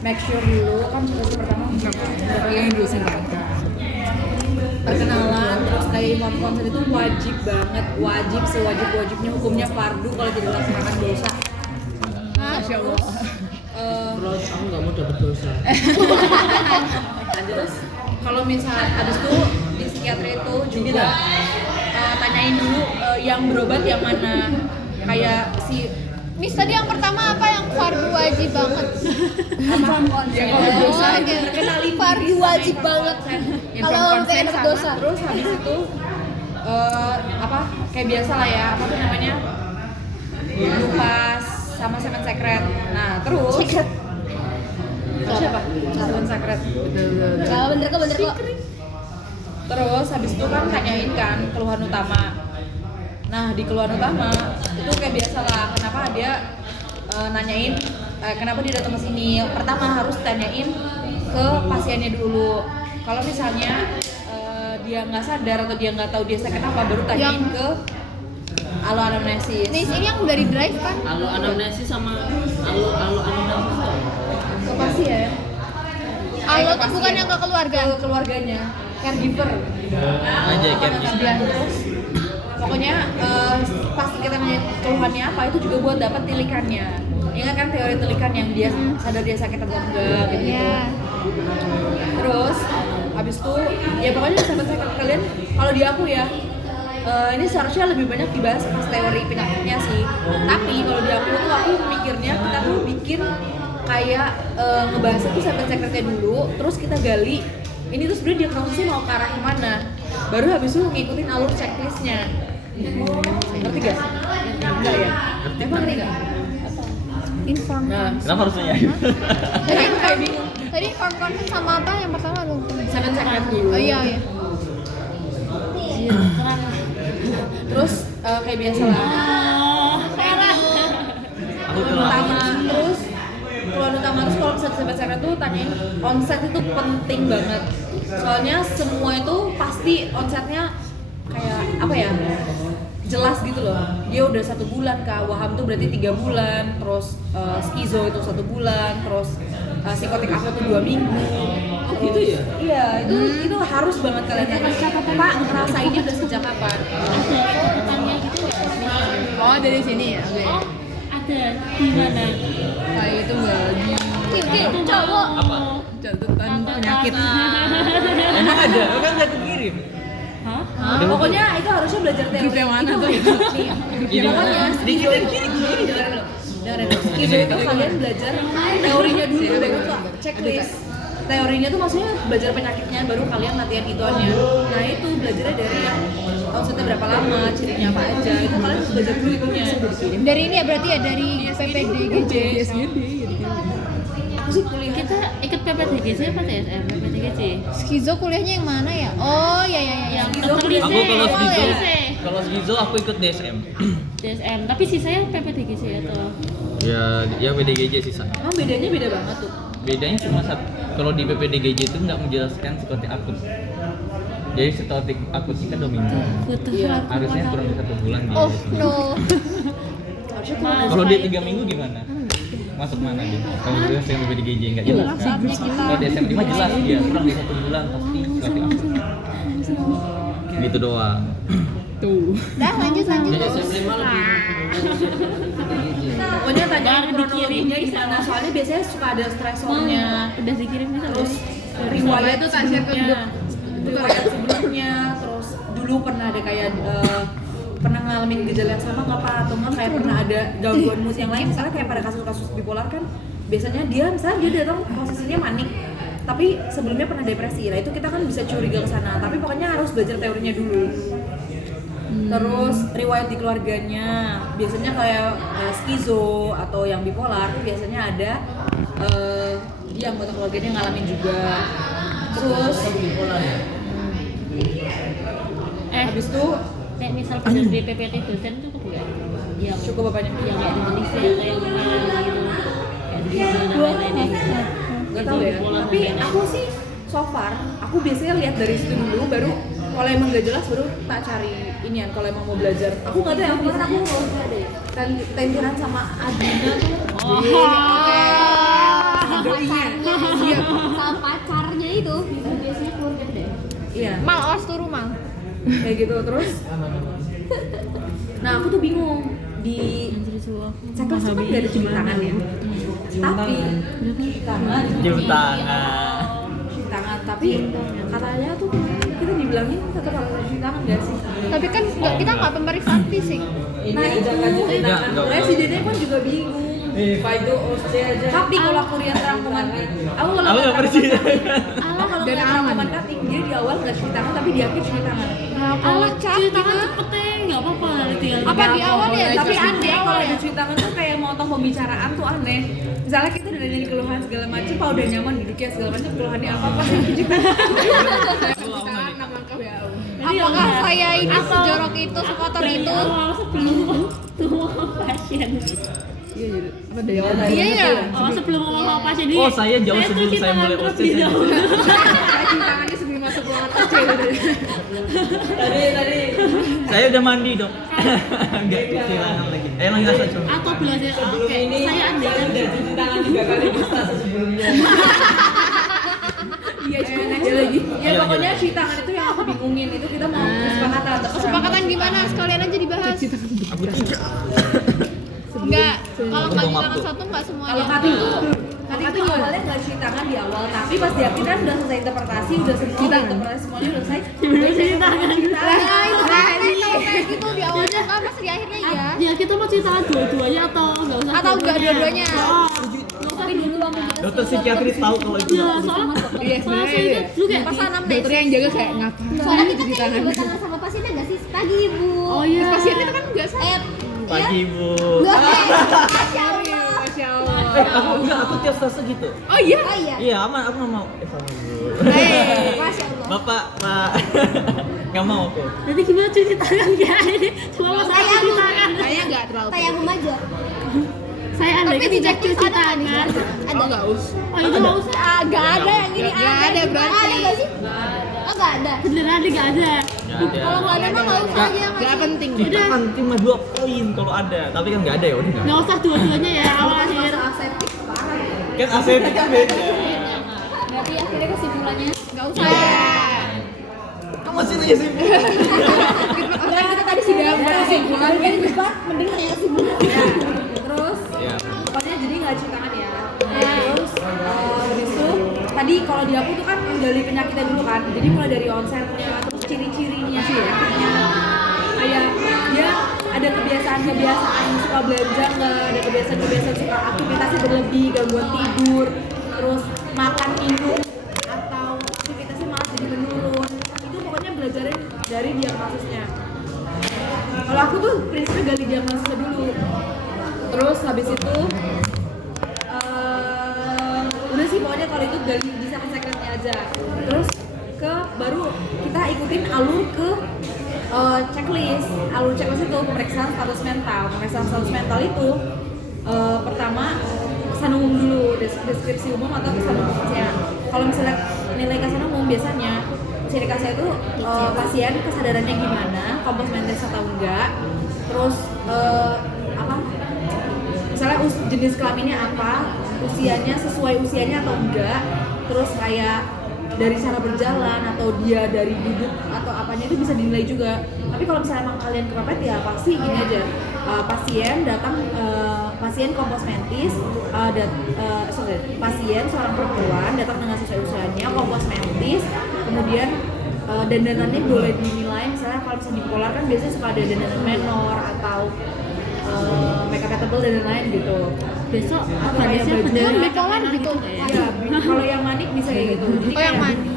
make sure dulu kan semester pertama yang dulu sih perkenalan, terus kayak info konsen itu wajib banget, wajib sewajib-wajibnya, hukumnya fardu kalau tidak dilaksanakan dosa. Masya Allah. Terus aku nggak mau dapet dosa. Terus kalau misalnya abis itu di psikiatri itu juga tanyain dulu yang berobat yang mana, kayak si Miss tadi yang pertama apa yang fardu wajib banget? kenali Fardu wajib banget. Kalau kayak dapat dosa. Terus habis itu apa kayak biasa lah ya, apa tuh namanya, lupas sama semen secret. Nah terus Secret. siapa? Semen secret. Nah, bener kok. Terus habis itu kan tanyain kan keluhan utama. Nah di keluhan utama itu kayak biasa lah, kenapa dia nanyain kenapa dia datang ke sini. Pertama harus tanyain ke pasiennya dulu. Kalau misalnya dia nggak sadar atau dia nggak tahu dia sakit apa, baru tanyain ke alo anamnesis. Nih ini yang dari drive kan? Alo anamnesis sama alo anamnesis. Ke pasien. Alo ke tuh bukan pasien. yang ke keluarga. Ke keluarganya, caregiver. Aja kan. Terus pokoknya pasti kita nanya keluhannya apa itu juga buat dapat tilikannya. Ingat kan teori tilikan yang dia sadar dia sakit atau enggak gitu. Iya. Terus habis itu ya pokoknya sahabat saya kalian kalau di aku ya ini seharusnya lebih banyak dibahas pas teori penyakitnya sih. Tapi kalau di aku tuh aku mikirnya kita tuh bikin kayak ngebahas itu sahabat sekretnya dulu, terus kita gali ini tuh sebenarnya diagnosisnya mau ke arah mana. Baru habis itu ngikutin alur checklistnya. Ngerti gak? Enggak ya? Emang ngerti gak? Inform. Nah, Kenapa harus nanya? Tadi kayak bingung. Tadi inform consent sama apa yang pertama lu? Sahabat sekret dulu. Oh iya. Terus kayak biasa lah. Aku Keluhan utama terus kalau misalnya sahabat sekret tuh tanyain onset itu penting banget. Soalnya semua itu pasti onsetnya kayak apa ya? Jelas gitu loh. Dia udah 1 bulan kah, waham tuh berarti 3 bulan, terus skizo itu 1 bulan, terus psikotik aku tuh 2 minggu. Oh gitu ya? Iya, itu harus banget kalian tanya. Pak, ngerasainnya udah sejak kapan? Catatannya gitu ya? Oh dari sini ya? Oke. Oh, ada di mana? Kayak itu nggak di Cowok. Apa? catatan penyakit. Emang ada? Kan nggak kekirim. Hah? Pokoknya itu harusnya belajar teori. Grup yang mana Itu, tuh? nih, pokoknya skizo itu dengerin dulu. Skizo itu kalian belajar teorinya dulu, baru tuh checklist. Teorinya tuh maksudnya belajar penyakitnya, baru kalian latihan ituannya. Nah itu belajarnya dari yang onsetnya berapa lama, cirinya apa aja, itu kalian harus belajar dulu itunya. Dari ini ya berarti ya dari PPDGJ. Aku sih kuliah Kita ikut PPDGJ apa TSM? PPDGJ? Skizo kuliahnya yang mana ya? Oh iya. Yang Skizo dokter kuliah. Lise. Aku kalau skizo, Lise. kalau skizo aku ikut DSM. DSM, tapi sisanya PPDGJ atau? Ya PDGJ sisa. emang bedanya beda banget tuh. Bedanya cuma satu. Kalau di PPDGJ itu nggak menjelaskan psikotik akut. Jadi psikotik akut itu kan 2 minggu. Butuh Iya, Harusnya kurang dari 1 bulan dia. Oh no. Harusnya tuh Kalau dia 3 minggu gimana? Masuk mana dia? Kalau itu yang PPDGJ nggak jelas kan? Saatnya kita. Kalau DSM 5 jelas dia kurang dari 1 bulan pasti psikotik akut. Gitu doang. Tuh. Dah lanjut. pokoknya tanya Baru kronologinya dikirim. gimana, soalnya biasanya suka ada stresornya. Udah dikirim bisa Terus belum? riwayat itu tak share ke sebelumnya, riwayat sebelumnya, terus dulu pernah ada kayak pernah ngalamin gejala yang sama nggak pak, atau nggak kayak pernah ada gangguan mood yang lain, misalnya kayak pada kasus-kasus bipolar kan biasanya dia misalnya dia datang posisinya manik tapi sebelumnya pernah depresi, nah itu kita kan bisa curiga ke sana, tapi pokoknya harus belajar teorinya dulu. Terus riwayat di keluarganya, biasanya kayak skizo atau yang bipolar itu biasanya ada dia anggota keluarganya ngalamin juga. Terus habis itu Kayak misal pas di PPT dosen tuh cukup nggak? Yang cukup bapaknya yang kayak di Malaysia atau yang mana gitu? Kayak di lain-lain gitu. nggak tahu ya, tapi aku sih so far aku biasanya lihat dari situ dulu, baru kalau emang nggak jelas baru tak cari inian kalau emang mau belajar. Aku nggak tahu, yang kemarin aku mau tentiran sama Adina tuh. sama pacarnya itu biasanya keluarga deh. Iya. Mal, awas turu mal. Kayak gitu terus. Nah aku tuh bingung di checklist itu kan nggak ada cuci tangan ya. Tapi cuci tangan. Cium tangan. Cuci tangan. Tapi katanya tuh kita dibilangin tetap harus cuci tangan nggak sih? Tapi kan kita nggak pemeriksaan fisik. Nah itu Enggak. presidennya pun juga bingung. Tapi kalau aku lihat rangkuman, aku kalau Aku nggak presiden. kalau lihat rangkuman cutting dia di awal nggak cuci tangan tapi di akhir cuci tangan. Alah, cuci tangan cepet nggak apa-apa. Tinggal Apa di awal ya? Tapi Cuci aneh awal kalau ya? di cuci tangan tuh kayak motong pembicaraan tuh aneh. Misalnya kita udah nanya keluhan segala macam, pak udah nyaman duduknya segala macam keluhannya apa sih cuci tangan. Apakah saya ini sejorok itu, sekotor itu? awal sebelum tuh pasien. Iya ya. Awal sebelum ngomong pasien dia. Oh, saya jauh sebelum cuci saya tangan mulai terlebih OSIS. dahulu. Cuci tangannya sebelum masuk ruangan kecil. Tadi. Saya udah mandi dok. Enggak cuci tangan lagi. Langsung asal coba. Atau belajar oke. Saya andai kan Cuci tangan 3 kali bisa sebelumnya. Iya, aja lagi. Ya pokoknya cuci tangan itu yang aku bingungin itu kita mau kesepakatan. Kesepakatan gimana? Sekalian aja dibahas. Aku tidak. Enggak. Kalau nggak di tangan satu nggak semuanya. Kalau Kati itu awalnya nggak cuci tangan di awal, tapi pas di akhir kan udah selesai interpretasi, udah semua interpretasi semuanya udah selesai. Udah cuci tangan. Nah, itu kan kayak gitu di awalnya kan, pas di akhirnya iya. Ya kita mau cuci tangan dua-duanya atau nggak usah? Atau nggak dua-duanya? Tapi dulu waktu kita Dokter psikiatris tahu kalau itu. Ya soalnya masa itu dulu kayak Pas anamnes. Dokter yang jaga kayak ngapain? soalnya kita kan juga tangan sama pasiennya nggak sih pagi ibu. oh iya. Pasiennya itu kan nggak saya. Pagi bu. Nggak Masya Allah. Masya Allah. Aku tiap stase gitu. Oh iya. Oh iya. Iya aman, aku nggak mau. Sama bu. Masya Allah. Bapak, nggak mau aku. Jadi gimana cuci tangan ya ini? Cuma masalah cuci tangan. Kayaknya nggak terlalu. Tayamum aja. Saya andai Tapi kan di tidak checklist cuci ada nggak nih? tangan. Ada. Nggak usah. Oh itu nggak usah. Nggak ada yang ini. Nggak ada berarti. Ada nggak sih? Oh nggak ada. Beneran nggak ada. Kalau nggak ada mah nggak usah aja. Nggak penting. Kita kan cuma 2 poin kalau ada, tapi kan nggak ada ya udah. Nggak usah dua-duanya ya awal akhir. Aseptik parah ya. Kan aseptik kan beda. Berarti akhirnya kesimpulannya Nggak usah. Kamu masih nanya sih. Kan kita tadi sudah kesimpulan kan. mending kayak kesimpulan. Terus Ya. pokoknya jadi nggak cuci tangan ya. Terus habis itu tadi kalau di aku tuh kan dari penyakitnya dulu kan. Jadi mulai dari onsetnya, terus ciri-cirinya sih ya. Kayak dia ada kebiasaan suka belanja nggak, ada kebiasaan suka aktivitasnya berlebih, gangguan tidur, terus makan minum atau aktivitasnya malah jadi menurun. Itu pokoknya belajarin dari diagnosisnya. Kalau aku tuh prinsipnya gali diagnosisnya dulu. Terus habis itu udah sih pokoknya kalau itu gali bisa ke secondnya aja. Terus baru kita ikutin alur ke checklist. Alur checklist itu pemeriksaan status mental. Pemeriksaan status mental itu pertama kesan umum dulu, deskripsi umum atau kesan umumnya. Kalau misalnya nilai kesan umum biasanya ciri khasnya itu pasien kesadarannya gimana, kompos mentis atau enggak, terus apa? Misalnya jenis kelaminnya apa, usianya sesuai usianya atau enggak, terus kayak dari cara berjalan atau dia dari duduk atau apanya itu bisa dinilai juga. Tapi kalau misalnya emang kalian kepepet ya pasti gini aja, pasien kompos mentis, pasien seorang perempuan datang dengan sesuai usianya, kompos mentis, kemudian dandanannya boleh dinilai. Misalnya kalau misalnya bipolar kan biasanya suka ada dandanan menor atau makeup tebel dan lain-lain gitu. Besok Atau apa kayak sih baju. Kan bipolar gitu. Iya, kalau yang manik bisa kayak gitu. Jadi Oh yang kayak, mandi.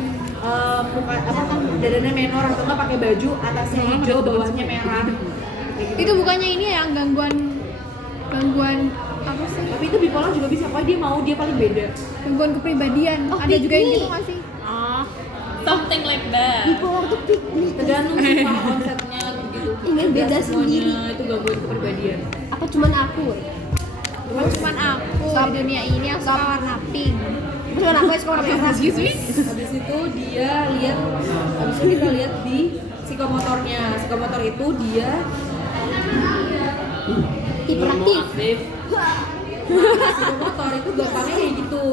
bukan apa dadannya menor atau enggak pakai baju atasnya hijau bawahnya merah. Kayak gitu. Itu bukannya ini ya, yang gangguan apa sih? Tapi itu bipolar juga bisa, pokoknya dia mau dia paling beda. Gangguan kepribadian. Oh, Ada juga yang pick me. gitu nggak sih? Oh, something like that. Bipolar tuh pick me. Tergantung sih sama konsepnya gitu. Ini beda Semuanya sendiri. itu gangguan kepribadian. Apa cuman aku? Oh, cuman aku di dunia ini yang suka warna pink. Cuman aku yang suka warna merah. Habis itu kita lihat di psikomotornya. Psikomotor itu dia Hiperaktif. psikomotor itu gampangnya kayak gitu.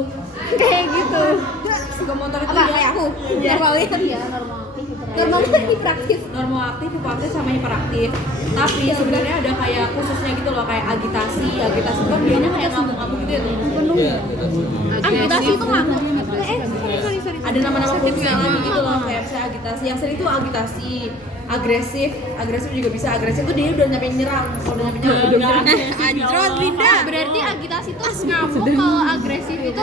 Kayak gitu. Psikomotor itu Apa ya kayak aku? Normalnya Ya normal aktif normalnya hiperaktif. normal aktif, hipoaktif sama hiperaktif. Tapi sebenarnya ada kayak khususnya gitu loh, kayak agitasi. Agitasi itu kan dianya kayak ngamuk-ngamuk gitu ya tuh. Iya. Agitasi itu ngamuk. Ada nama-nama khususnya lagi gitu loh, kayak misalnya agitasi. Yang sering itu agitasi, agresif juga bisa. Agresif tuh dia udah nyampe nyerang. Kalau udah nyampe nyerang udah nyerang. Anjrot Linda. Berarti agitasi itu ngamuk, kalau agresif itu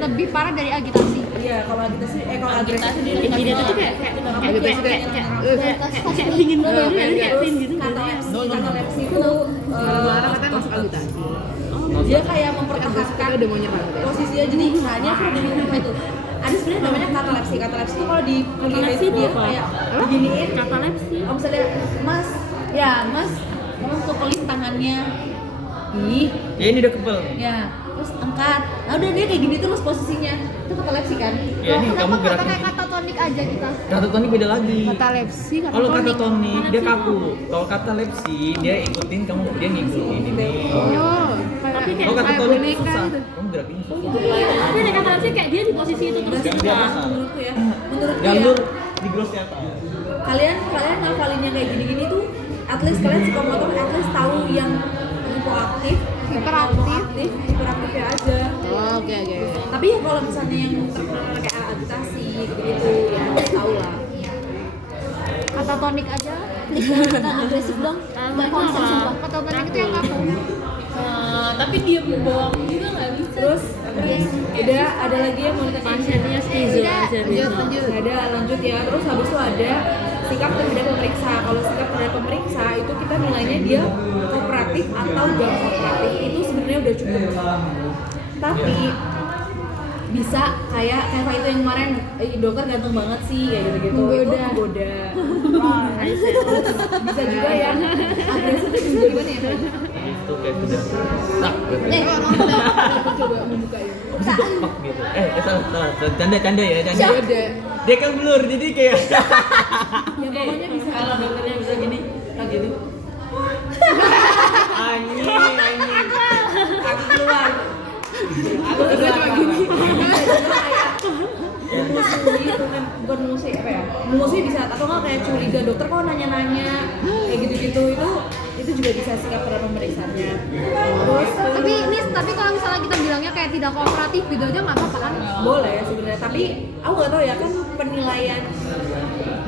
lebih parah dari agitasi. Iya, kalau agresif dia Dia tuh kayak pingin kayak pingin gitu. Katalepsi itu dia kayak mempertahankan posisinya, jadi misalnya aku ada minum itu ada sebenarnya namanya katalepsi itu kalau di kuliah itu dia kayak beginiin Katalepsi. oh misalnya mas kamu kepelin tangannya Ya ini udah kebel. ya terus angkat nah udah dia kayak gini terus posisinya itu katalepsi kan Ya ini kamu Kenapa gerakin. kayak katatonik aja kita? Katatonik beda lagi. Katalepsi, Kalau katatonik dia kaku. Kalau katalepsi dia ikutin kamu, dia ngikutin ini. Tapi kayak Kalau katatonik susah. Kamu gerakin susah. tapi nek katalepsi kayak dia di posisi itu terus. Yang dia pasang. menurutku ya Jalur di gross apa? kalian ngafalinnya kayak gini-gini tuh at least kalian psikomotor at least tahu yang hipoaktif hiperaktifnya aja. Oke. Tapi ya kalau misalnya yang terkenal kayak agitasi gitu-gitu ya tahu lah. Katatonik aja. Kata agresif dong. Nggak konsep sumpah. Katatonik itu yang kaku. Tapi dia bohong juga nggak bisa. Terus ada lagi yang mau ditanyain. Pasiennya schizo. Ada lanjut ya. Terus habis itu ada sikap terhadap pemeriksa. Kalau sikap terhadap pemeriksa itu kita nilainya dia kooperatif atau gak kooperatif, itu sebenarnya udah cukup. Tapi bisa kayak Pak itu yang kemarin dokter ganteng banget sih kayak gitu-gitu itu menggoda. Bisa juga yang agresif itu juga gimana ya Pak? Itu kayak sudah stuck gitu. Coba membuka ini. Pak gitu. Salah. Canda ya, canda. Dia kan blur jadi kayak Ya pokoknya bisa. Kalau dokternya bisa gini, kayak gitu. anjing. Aku keluar. Aku cuma gini. Musuhi itu kan bukan musuhi apa ya? Musuhi bisa atau nggak kayak curiga dokter kok nanya-nanya kayak gitu-gitu itu juga bisa sikap terhadap pemeriksaannya. Terus Tapi kalau misalnya kita bilangnya kayak tidak kooperatif gitu aja nggak apa-apa kan? boleh sebenarnya, tapi aku nggak tahu ya kan penilaian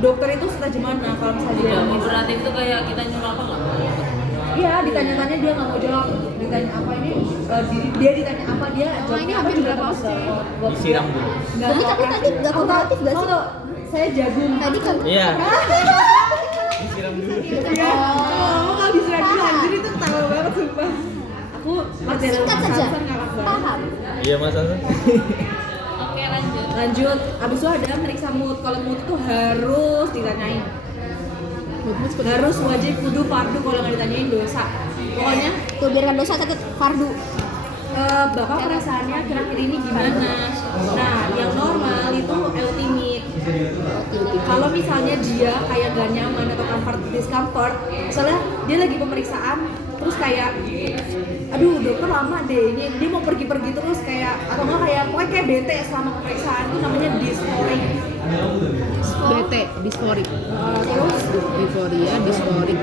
dokter itu setajam mana kalau misalnya dia Kooperatif tuh kayak kita nyuruh apa nggak? iya ditanya-tanya dia nggak mau jawab, ditanya apa ini dia ditanya apa dia jawab ini apa hampir juga berapa nggak sih? mau. Disiram dulu. Nggak Tapi tadi nggak kooperatif nggak sih? Tahu, saya jagung Tadi kan Iya. Disiram dulu. iya kalau disiram anjir itu tahu banget sumpah aku materi singkat saja. ngalak banget. Paham. Iya Mas Hasan. Oke lanjut. Lanjut, abis itu ada meriksa mood. Kalau mood itu harus ditanyain. Harus wajib kudu fardu kalau nggak ditanyain dosa. Pokoknya Tuh biarkan dosa sakit fardu. bapak perasaannya kira-kira ini gimana? Nah, yang normal itu eutimik. Kalau misalnya dia kayak gak nyaman atau discomfort, misalnya dia lagi pemeriksaan, terus kayak, aduh dokter lama deh, ini dia mau pergi-pergi terus kayak, atau nggak kayak, pokoknya kayak bete selama pemeriksaan itu namanya dysphorik. Disforik. Terus Euforia, disforik.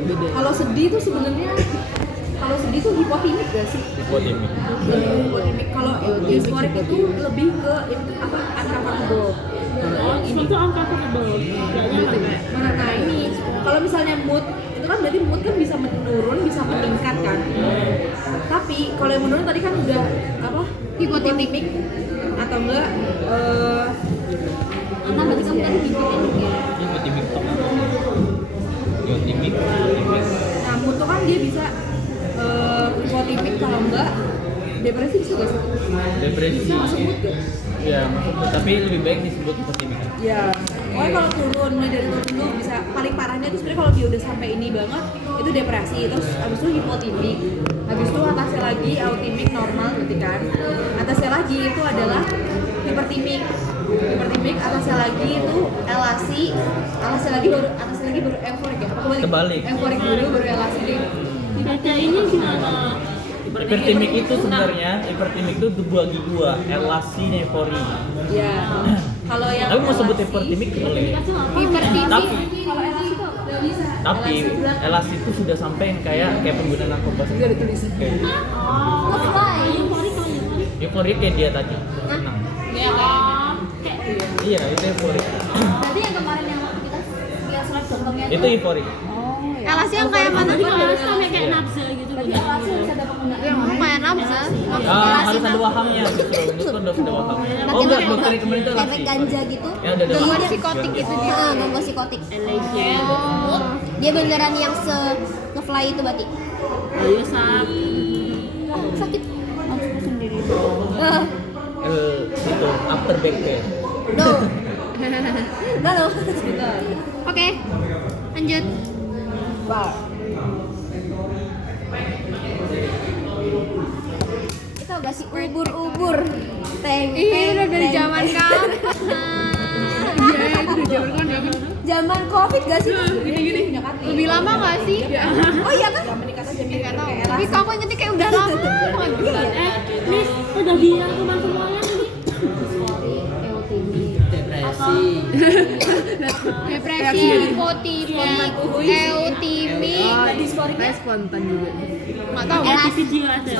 Beda. kalau sedih tuh sebenarnya tuh hipotimik gak sih? Hipotimik. Hipotimik. Kalau dysphorik itu lebih ke uncomfortable. Ini tuh angka aku tebel. Nah ini kalau misalnya mood itu kan berarti mood kan bisa menurun bisa meningkat kan. Tapi kalau yang menurun tadi kan udah apa? Hipotimik atau enggak Berarti kamu tadi hipotimik ya. Hipotimik. Hipotimik. nah mood tuh kan dia bisa hipotimik kalau enggak depresi bisa gak sih? Depresi. Bisa masuk mood gak? Ya, tapi lebih baik disebut hipotimik. Ya, pokoknya kalau turun mulai dari turun dulu bisa paling parahnya itu sebenarnya kalau dia udah sampai ini banget itu depresi, terus habis itu hipotimik, habis itu atasnya lagi eutimik normal berarti kan, atasnya lagi itu adalah hipertimik, atasnya lagi itu elasi, atasnya lagi baru euforik ya, apa kebalik? Kebalik. Euforik dulu baru elasi deh. Baca ini gimana? Hyperthermic itu sebenarnya hyperthermic itu dibagi dua, elasi dan eufori. Iya. Kalau yang Tapi mau sebut elasi- hyperthermic boleh. Hipertimi. Tapi elasi itu sudah sampai yang kayak penggunaan narkoba. Sudah ditulis. Euforia kayak dia tadi. Senang. Iya, itu euforia. Berarti yang kemarin yang waktu kita lihat surat gantengnya Itu euforia. Elasi yang kayak mana? Sama kayak nafsa gitu. langsung bisa dapat penggunaan. Kayak nafsa. Harus ada wahamnya justru. Itu kan harus ada wahamnya. Oh enggak, dokter kemarin itu elasi. Efek ganja gitu. Ya ada Gangguan psikotik itu dia. Gangguan psikotik. Elation. Dia beneran yang nge-fly itu berarti. Ayo sap. Sakit. Itu after back care. No. No. Oke. Lanjut. Itu gak sih ubur-ubur. Teng. Ih, udah dari teng, zaman teng. kapan? Iya, itu dari zaman kapan? Zaman Covid gak sih? Gini Nyakati. Lebih lama nggak sih? Oh iya kan? Zaman nikah aja mirip Nggak tahu. kayak Tapi elasi. kok aku ingetnya kayak udah lama banget. Nis, udah dirangkuman semuanya nih. Depresi. Depresi, hipotimik, eutimik. Spontan juga. Nggak tahu. Di video ada.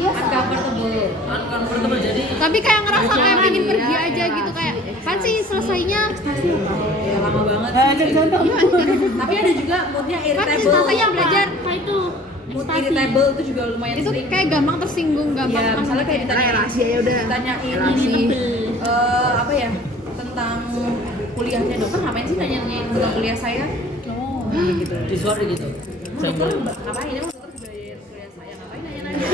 Uncomfortable. Uncomfortable jadi Tapi kayak ngerasa kayak pengen pergi aja gitu kayak. Kan sih selesainya. ya lama banget sih. Tapi ada juga moodnya Kan sih irritable. selesainya belajar. Apa itu? Mood irritable itu juga lumayan Itu sering. kayak gampang tersinggung, gampang. Ya, misalnya kayak ditanya Relasi ya udah. ditanyain Relasi. apa ya tentang kuliahnya dokter, ngapain sih nanya-nanyain tentang kuliah saya? Oh, gitu. Disorder gitu. Emang dokter ngapain? Emang dokter dibayarin kuliah saya, ngapain nanya-nanya?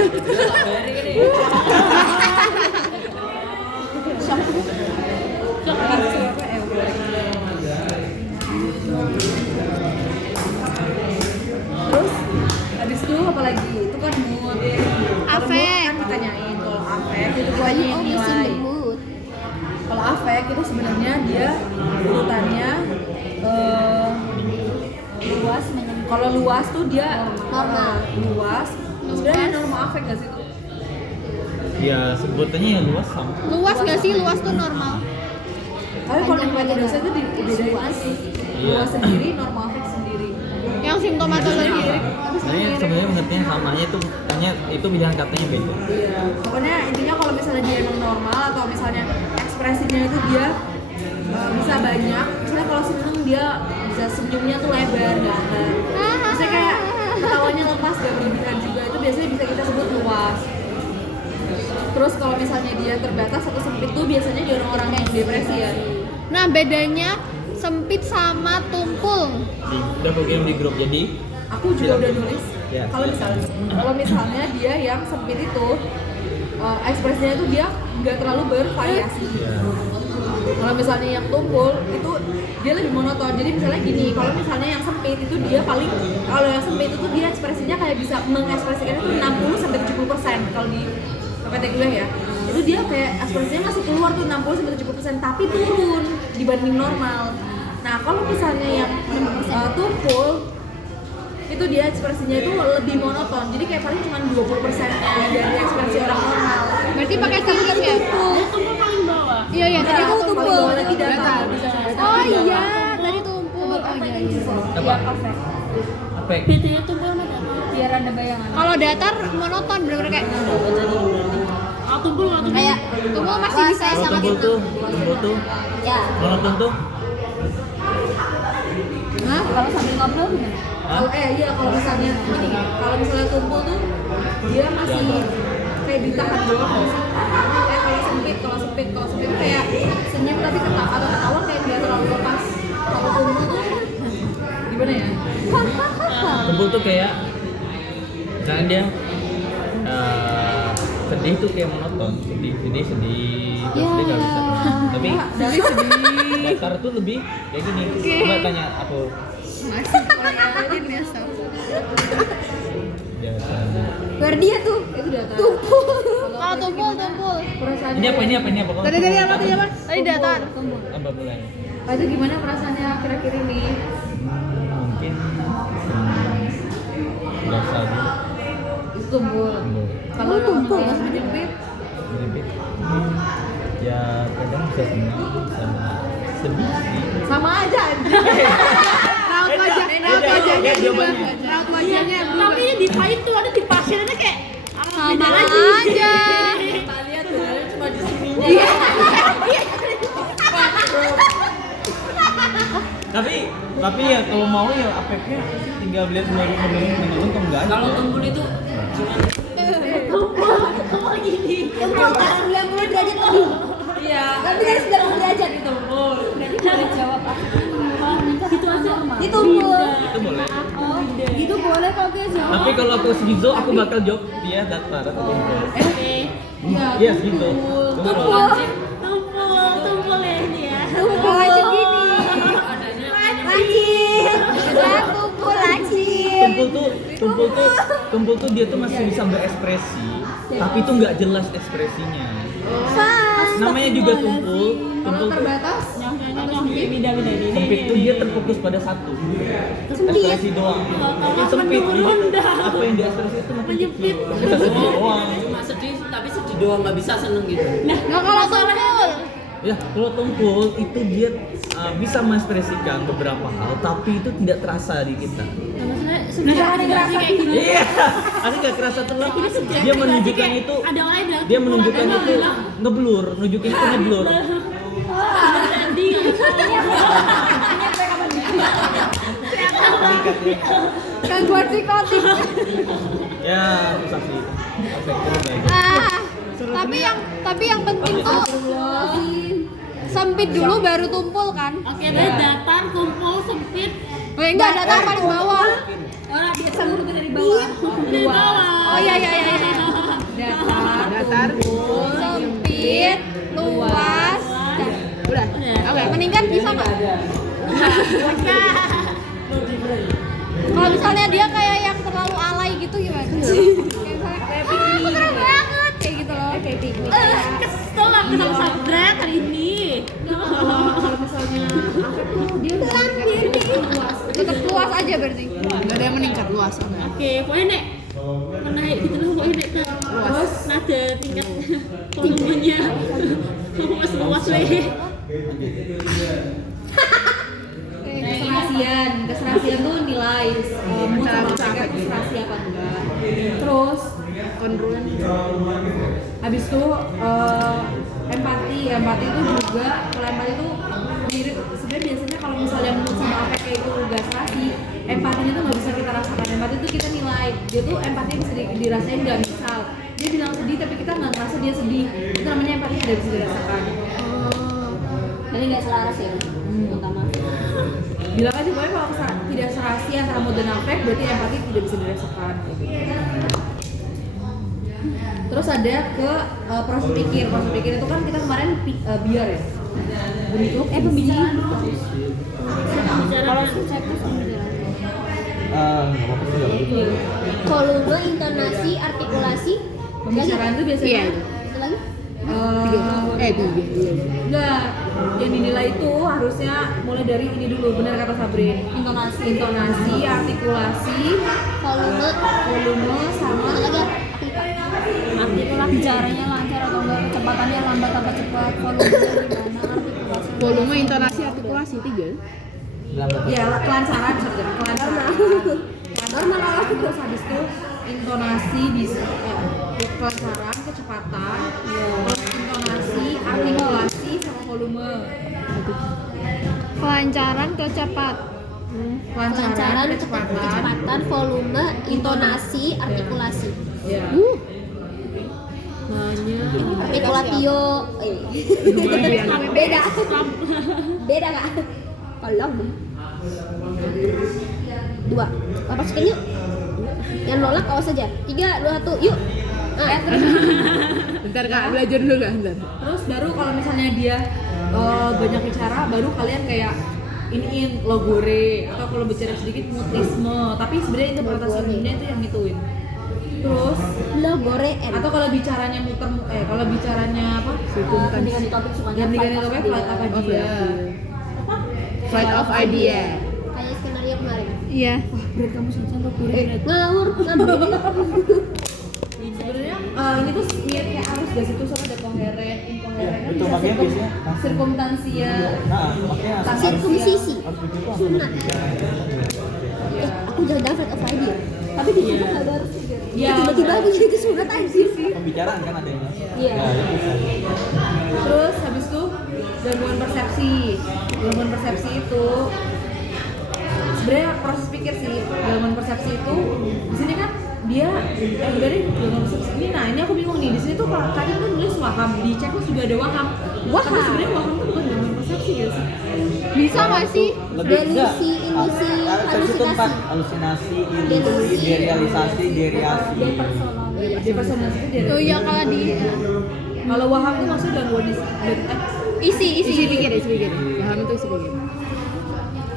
Relasi apa? Terus habis itu apa lagi? Itu kan mood. Kalau mood Afek. kan ditanyain. Kalau afek itu banyak yang Oh, missing nilai. the mood. Kalau afek itu sebenarnya dia urutannya luas. Kalau luas tuh dia Normal. luas. Sebenarnya normal afek nggak sih itu? Ya sebutannya ya luas sama. Luas nggak sih? Luas tuh normal. Tapi kalau di metodologi itu dibedain Luas. sih. Iya. Luas sendiri, normal afek sendiri. Yang simptomatologi. Sebenarnya pengertian samanya itu hanya itu pilihan katanya beda. Iya. Pokoknya intinya kalau misalnya dia emang normal atau misalnya ekspresinya itu dia bisa banyak. Misalnya kalau seneng dia bisa senyumnya tuh lebar, nggak bisa kayak ketawanya lepas, gak berlebihan juga. Itu biasanya bisa kita sebut luas. Terus kalau misalnya dia terbatas atau sempit tuh biasanya di orang-orang yang depresi ya. Nah, bedanya sempit sama tumpul. Udah program di grup jadi Aku juga udah nulis. Ya. Kalau misalnya dia yang sempit itu ekspresinya itu dia nggak terlalu bervariasi. Kalau misalnya yang tumpul itu dia lebih monoton. Jadi misalnya gini, kalau misalnya yang sempit itu dia paling, kalau yang sempit itu dia ekspresinya kayak bisa mengekspresikan itu 60 sampai 70% kalau di PT kuliah ya. Itu dia kayak ekspresinya masih keluar tuh 60 sampai 70% tapi turun dibanding normal. Nah, kalau misalnya yang tumpul itu dia ekspresinya itu lebih monoton. Jadi kayak paling cuma 20%-nya dari ekspresi orang normal. Berarti pakai sirup ya? Tumpul paling bawah. Iya, iya, tadi aku tumpul. Lagi datar. Oh iya, tadi tumpul. Oh iya, iya. apa? Afek. BTW tumpul mana? Biar ada bayangan. Kalau datar monoton bener-bener kayak Ah, tumpul nggak tumpul? Kayak tumpul masih bisa saya Kalau sangat tumpul tuh, ya. monoton tuh. Nah, kalau sambil ngobrol gimana? Kalau iya kalau misalnya gini, kalau misalnya tumpul tuh dia masih kayak ditahan doang nggak sih? Kalau sempit tuh kayak senyum tapi ketawa atau ketawa kayak nggak terlalu lepas. Kalau tumpul tuh gimana ya? Tumpul tuh kayak misalnya dia sedih tuh kayak monoton, sedih terus dia nggak bisa. Tapi Dari sedih. datar tuh lebih kayak gini. Coba tanya aku. masih biasa. Biasanya. Biar dia tuh Itu datar. Kalau tumpul. Perasaannya Ini apa? Tadi apa? Tadi datar. Apa mulai? Itu gimana perasaannya akhir-akhir ini? Mungkin biasa aja. Itu tumpul. Kalau tumpul nggak menyempit, Menyempit. Ya kadang bisa senang sama sedih sih. sama aja anjing. Raut wajahnya juga. Raut wajahnya Tapi ini di fight tuh ada di pasiennya kayak Sama aja. Kita lihat sebenarnya cuma di sininya. Tapi ya kalau mau ya efeknya tinggal lihat menurun atau enggak. kalau tumpul itu gimana? Tumpul gini. Tumpul 90 derajat lebih. Iya. Nanti dari 90 derajat itu. Berarti boleh jawab apa? Gitu aja. Ditumpul. Itu boleh. Gitu boleh kalau dia jawab. Tapi kalau aku Shizo aku bakal jawab dia datar atau tumpul. Oke. Iya Shizo. Tumpul ya ini ya. Tumpul aja gini. Lancip. Tumpul lancip. Tumpul tuh dia tuh masih bisa berekspresi, tapi itu nggak jelas ekspresinya. Namanya juga tumpul Terbatas. sempit tuh dia terfokus pada satu ekspresi doang. Makin sempit, jadi apa yang diekspresi itu makin kecil. Bisa sedih doang. Cuma sedih tapi sedih doang nggak bisa seneng gitu. Nah kalau tumpul, Ya kalau tumpul itu dia bisa mengekspresikan beberapa hal, tapi itu tidak terasa di kita. Sudah ada ngerasa kayak gini. Iya, asli nggak kerasa tuh. Dia menunjukkan itu. Ada orang yang bilang Dia menunjukkan itu ngeblur, nunjukin itu ngeblur. Jadi gangguan psikotik. Ya, susah sih. Efeknya baik. Tapi yang penting tuh sempit dulu baru tumpul kan? oke deh, datar, tumpul, sempit. Enggak, datar paling bawah. Orang biasa ngurutnya dari bawah. Dari bawah. Oh iya. datar. Sempit, luas. Udah. Oke. Meningkat bisa nggak? Kalau misalnya dia kayak yang terlalu alay gitu gimana? Kayak piknik gitu banget kayak gitu loh. Kayak piknik. Kesel lah ketemu sabrak hari ini. Kalau misalnya afek tuh dia luas. Tetap luas aja berarti. Enggak ada yang meningkat luas. Oke, pokoknya nek menaik gitu lah pokoknya nek terus nada tingkat volumenya luas weh. Keserasian tuh nilai mood sama afek itu serasi apa enggak. Terus Konruan. habis itu empati itu juga, kalau empati itu mirip sebenarnya. Biasanya kalau misalnya mood sama afek kayak itu enggak serasi, empatinya tuh nggak bisa kita rasakan. Empati itu kita nilai, dia tuh empati bisa dirasain nggak. Misal dia bilang sedih tapi kita nggak ngerasa dia sedih, itu namanya empati tidak bisa dirasakan. Jadi nggak selaras ya, utama. Bilang aja pokoknya kalau tidak serasi antara mood dan afek berarti empati tidak bisa dirasakan. Terus ada ke proses pikir. Proses pikir itu kan kita kemarin biar ya. Bentuk pembicaraan dulu. Kalau Nggak apa-apa sih, nggak apa-apa. Volume, intonasi, artikulasi. Pembicaraan itu biasanya Iya. Itu lagi. Tiga. enggak, yang dinilai itu harusnya mulai dari ini dulu, benar kata Sabrin. Intonasi, artikulasi, volume sama Artikulasi bicaranya lancar atau enggak, kecepatannya lambat atau cepat, volume gimana, artikulasi. Volume, intonasi, artikulasi 3. ya kelancaran sebenarnya. Kelancaran terus habis itu intonasi bisa kelancaran, kecepatan, terus intonasi, artikulasi sama volume. Kelancaran, kecepatan. Kelancaran, kecepatan, volume, intonasi, artikulasi. ya. Artikulatio. Beda. Beda nggak? Tolong. 2. Masukin yuk. Yang nolak awas saja. 3, 2, 1, yuk. Bentar Kak, belajar dulu Kak, bentar. Terus baru kalau misalnya dia banyak bicara, baru kalian kayak iniin logore, atau kalau bicara sedikit mutisme, tapi sebenarnya interpretasi umumnya itu yang ituin. Terus Logore N. atau kalau bicaranya kalau bicaranya apa? Ganti topik sukanya Ganti topik flight apa dia? Flight of idea. kayak skenario kemarin. Iya. Berat kamu saja logore. Ngawur. sebenarnya ini tuh mirip kayak arus gak sih tuh sama ada koheren, inkoheren kan Itu bisa makanya biasanya sirkumtansia. Nah, makanya Sirkumsisi. harus begitu. Sunat. Iya. Aku jangan dapat of idea. Tapi di sini nggak ada harus Iya. tiba-tiba aku jadi sunat anjir. Pembicaraan kan ada ini. Iya. Nah, itu bisa. Terus habis itu gangguan persepsi. Gangguan persepsi itu sebenarnya proses pikir sih. Gangguan persepsi itu di sini kan dia dari gangguan persepsi ini. Nah ini aku bingung nih, di sini tuh kadang tuh nulis waham, di checklist juga ada waham. Tapi sebenarnya waham tuh bukan gangguan persepsi ya sih. Bisa nggak sih? Lebih enggak. Delusi, ilusi, Itu empat halusinasi, ilusi, derealisasi, dereasi. Depersonasi itu dia. Oh iya kalau di Kalau waham tuh maksudnya gangguan isi. Isi pikir. Paham itu isi pikir.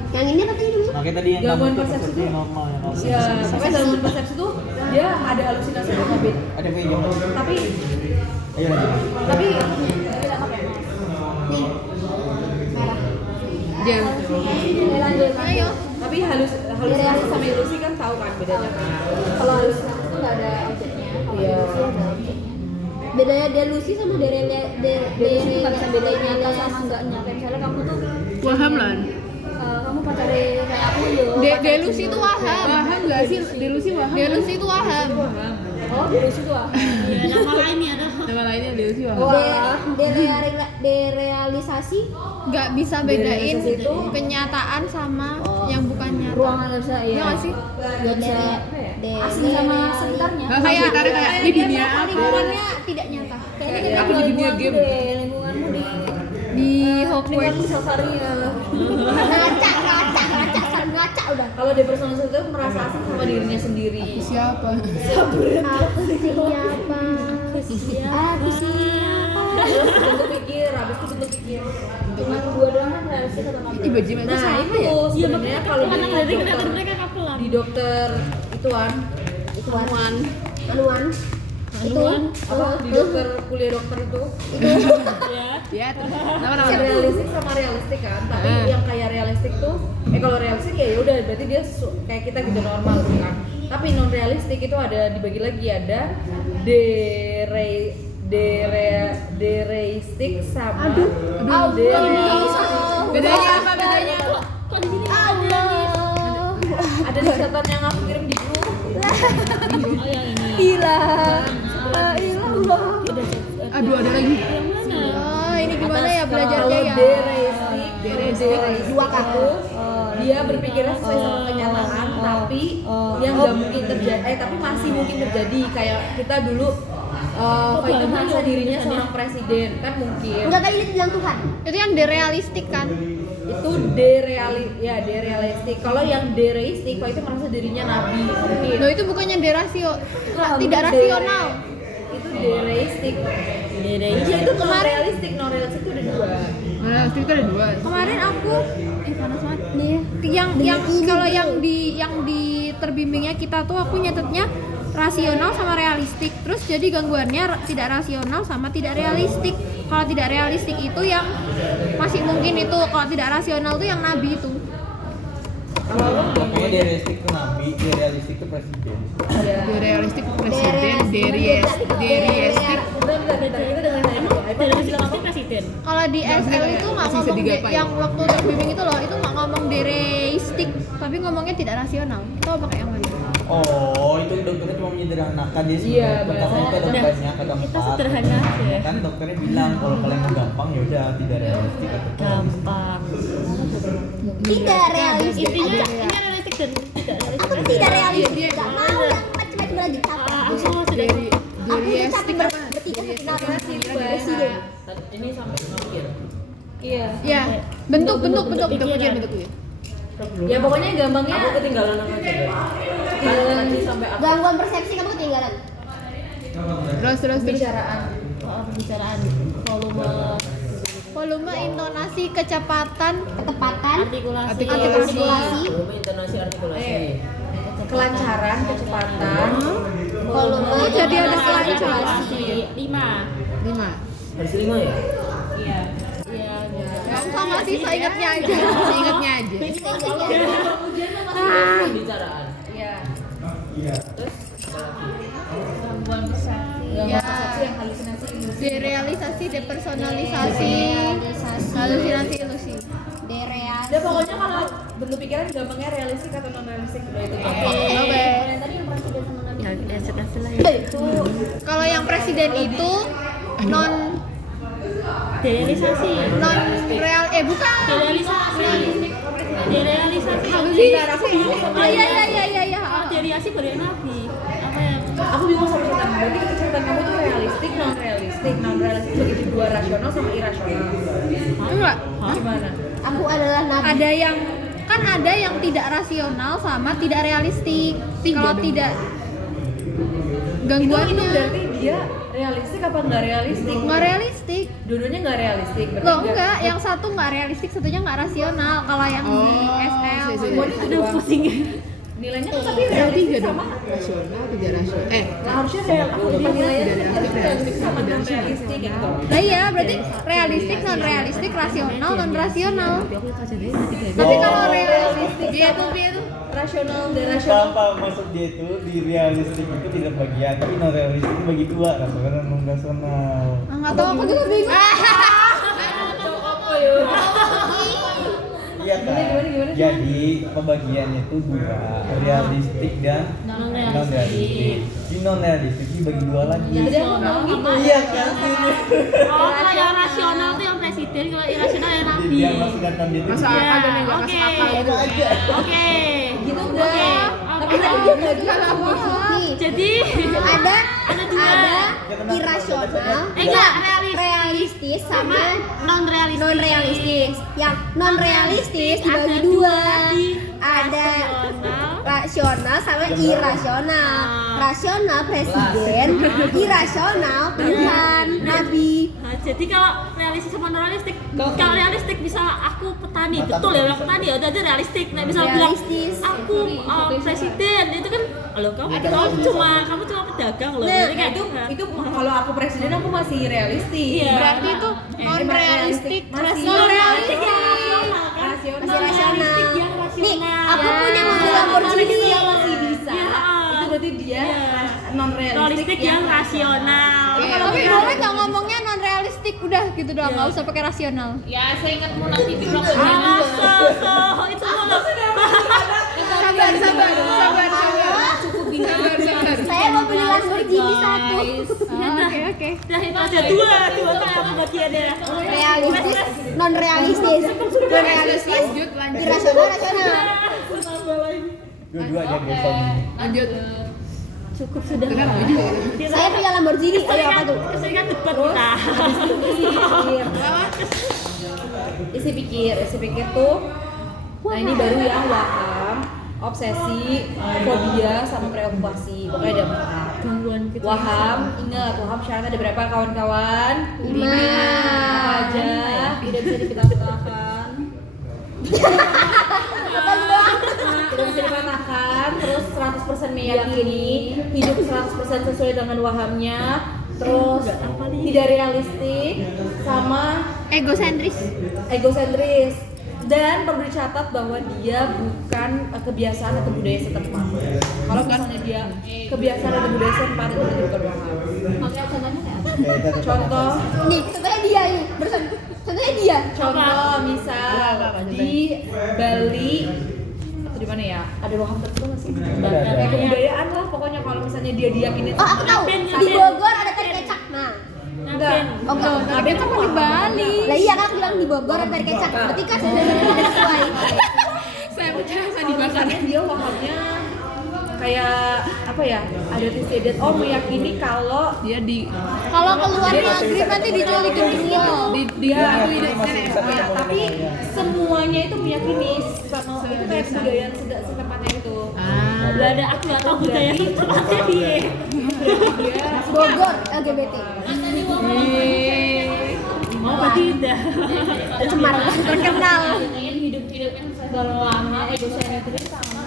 Yang ini apa tadi namanya? Makanya tadi yang Gangguan kamu persepsi persepsi itu. normal yang kamu. Ya, pokoknya gangguan persepsi tuh dia ada halusinasi tuh Habib. Ada video. Tapi Ayo. tapi Nih. Merah. Jangan. Ayo. tapi halusinasi sama ilusi kan tahu kan bedanya kan. Kalau halusinasi itu nggak ada objeknya. Kalau Iya. ilusi ada objeknya. Bedanya delusi sama delusi nggak bisa bedain nyata sama enggaknya. Kayak misalnya kamu tuh Waham lah. kamu pacarin kayak aku loh. Delusi itu waham. Waham nggak sih? Delusi waham. Delusi itu waham. Oh, delusi tuh ah. Iya, nama lainnya ada. Nama lainnya delusi waham. Derealisasi Nggak bisa bedain Derealisasi itu kenyataan sama yang bukan nyata. ruangan nggak bisa Iya ya. nggak sih? Nggak bisa asli sama sekitarnya. Kayak kayak di dunia apa? Lingkungannya tidak nyata. Kayaknya Aku di dunia game. lingkunganmu Di Hogwarts. lingkungan safari ya. Ngaca udah. Kalau depersonasi itu merasa asing sama dirinya sendiri. Siapa? Aku siapa? Aku siapa? Bentuk pikir, habis itu bentuk pikir. Cuma dua doang kan realistis atau nggak? Ih baju mereka Nah sama itu ya? sebenarnya kalau di Anak dari dokter, kelihatan mereka kapelan. di dokter ituan Itu anuan. Itu apa di dokter kuliah dokter itu Ya. Ya, terus nama realistik sama realistik kan, tapi yang kayak realistik tuh kalau realistik ya udah berarti dia kayak kita gitu normal kan, tapi non realistik itu ada dibagi lagi, ada dereistik sama bedanya apa bedanya? Kok di sini ada di catatan yang aku kirim di grup. Oh yang ini. hilang. Aduh ada lagi. Yang mana? Oh, ini gimana ya belajarnya Kalau ya? dereistik dua kata dia berpikirnya sesuai sama kenyataan, tapi yang nggak mungkin terjadi, tapi masih mungkin terjadi. Kayak kita dulu itu merasa dirinya seorang presiden kan mungkin Enggak tadi dia bilang Tuhan. Itu yang derealistik kan? itu derealistik. Kalau yang dereistik, kalau itu merasa dirinya nabi mungkin. Loh itu bukannya derasio, tidak Bukan rasional. Itu dereistik. Iya itu non realistik itu ada dua. Mana itu ada dua. Kemarin aku panas banget nih. Yang kalau yang di terbimbingnya kita tuh aku nyatetnya rasional sama realistik. Terus jadi gangguannya tidak rasional sama tidak realistik. Kalau tidak realistik itu yang masih mungkin itu, kalau tidak rasional itu yang nabi itu. Makanya derealistik itu nabi, derealistik itu presiden. Realistik presiden, deriestik. Derealistik presiden. Kalau di SL itu nggak Masih ngomong digapai. yang waktu terbimbing itu loh, itu nggak ngomong dereistik, tapi ngomongnya tidak rasional. Tahu pakai yang mana? Oh, itu dokternya cuma menyederhanakan dia sih. Iya, Penjelasannya itu ada Udah, banyak, ada kita empat. sederhana aja. Kan dokternya bilang kalau kalian mau gampang ya udah tidak realistik atau Gampang. Tidak realistis. Intinya ini realistik dan tidak realistik. Aku tuh tidak realistis. Gak mau yang macam-macam lagi capek. Aku semua sudah Aku udah capek bertiga satu presiden. Ini sampai mikir. Ya, bentuk Pikir. Ya pokoknya gampangnya aku ketinggalan aja. Nanti sampai aku Gangguan persepsi kamu ketinggalan. Terus. pembicaraan. pembicaraan, volume, intonasi, kecepatan, Ketepatan. artikulasi. Artikulasi. Intonasi, artikulasi. Kelancaran, kecepatan. Volume. Oh, jadi ada kelancaran. 5. Harus 5 ya? Iya. sama sih, seingatnya aja. Seingatnya aja. Pembicaraan. Iya. Terus Gangguan besar. Ya. persepsi yang halusinasi ilusi. Derealisasi, depersonalisasi, halusinasi, ilusi. Udah pokoknya kalau berpikiran gampangnya realistik atau non realistik udah itu. Oke. Tadi yang presiden sama nabi. Ya, kasih lah ya. Itu kalau yang presiden itu non Derealisasi. real bukan. Derealisasi. Derealisasi. Oh iya. Oh, derealisasi baru nabi. Apa ya? Aku bingung sama cerita kamu. Berarti cerita kamu tuh realistik, non realistik. Non realistik begitu dua rasional sama irasional. Enggak. Gimana? Aku adalah nabi. Ada yang kan ada yang tidak rasional sama tidak realistik. Kalau tidak Itu gangguannya berarti dia realistik apa nggak realistik? nggak realistik. Dua-duanya nggak realistik. Berarti Loh enggak, yang satu nggak realistik, satunya nggak rasional. Kalau yang di SL Udah pusing. Nilainya kan tapi realistik sama. Rasional, tidak rasional. Lah harusnya aku lupa nilainya realistik sama non realistik gitu. Nah iya, berarti realistik, non realistik, rasional, non rasional. Tapi kalau realistik dia tuh Rasional dan rasional. Apa maksud dia itu di realistik itu tidak bagian, tapi non realistik itu bagi dua, rasional dan non rasional. nggak tahu aku juga bingung. Iya kan? Jadi pembagiannya itu dua, realistik dan non realistik. Di non realistik dibagi dua lagi. Jadi aku mau gitu. Iya kan? Oh, kalau yang rasional tuh yang presiden, kalau irasional yang nabi. Dia masih datang dia itu. Masuk akal dan nggak masuk akal itu. Oke. Gitu enggak. Oke. Tapi tadi dia bagi Nih, Jadi ada dua. irasional, Enggak, realistis sama non realistis. non realistis. Yang non realistis dibagi dua. Ada rasional sama irasional. Rasional presiden, irasional Tuhan, nabi. Nah, jadi kalau realistis sama non realistik, kalau realistik bisa aku petani, betul ya orang petani ya udah aja realistik. Nah, bisa bilang Realistis. aku presiden itu kan, kalau kamu cuma pedagang loh. Nah, Jadi kayak itu kalau aku presiden aku masih realistis. Iya. Berarti itu non realistik, Masih non non realistik realistik. yang rasional kan? Rasional. Masih rasional. Yang rasional. Nih, aku punya mobil Lamborghini. Yang masih bisa. Iya. Itu berarti dia non realistik Realistik yang rasional. Tapi boleh nggak ngomongnya non realistik udah gitu doang, nggak usah pakai rasional. Ya, saya ingatmu nanti di blog. Alah, itu loh. Sabar. Saya mau beli Lamborghini satu. Oke. Nah, itu ada dua kan bagiannya. Realistis, non realistis. Non realistis, Lanjut. irasional, rasional. Dua-dua aja besok. Lanjut. Cukup sudah. Saya punya Lamborghini. Ayo apa tuh? Keseringan debat kita. Isi pikir tuh. Nah ini baru ya waham, obsesi, fobia, sama preokupasi. Pokoknya ada 4. Gangguan kita. Waham, ingat waham syaratnya ada berapa kawan-kawan? 5 aja, tidak bisa dipatahkan. Tidak bisa dipatahkan, terus 100% meyakini, hidup 100% sesuai dengan wahamnya, terus tidak realistik, sama egosentris. Dan perlu dicatat bahwa dia bukan kebiasaan atau budaya setempat. Kalau misalnya dia kebiasaan atau budaya setempat itu berarti bukan waham. Oke, contohnya kayak apa? Contoh, Nih, contohnya dia nih. Contohnya dia. contoh misal di Bali atau di mana ya? Ada waham tertentu nggak sih? Kayak kebudayaan lah pokoknya kalau misalnya dia diyakini. Oh, aku tahu. Di Bogor ada tari kecak. Nah, Enggak. oh enggak. Tapi itu kan di Bali. Lah iya kan aku bilang di Bogor ada tari kecak. Berarti kan sudah sesuai. Saya percaya saya Kalau dibakar. misalnya dia wahamnya kayak apa ya? Ada decided meyakini kalau Dia di Kalau keluar negeri nanti diculikin semua. dia Nah, tapi semuanya itu meyakini sama itu kayak kebudayaan setempatnya itu. Udah ada aku nggak tahu budaya tempatnya dia. Bogor LGBT. Oh, berarti udah. Cemar terkenal. Hidup yang berlama egosentris sama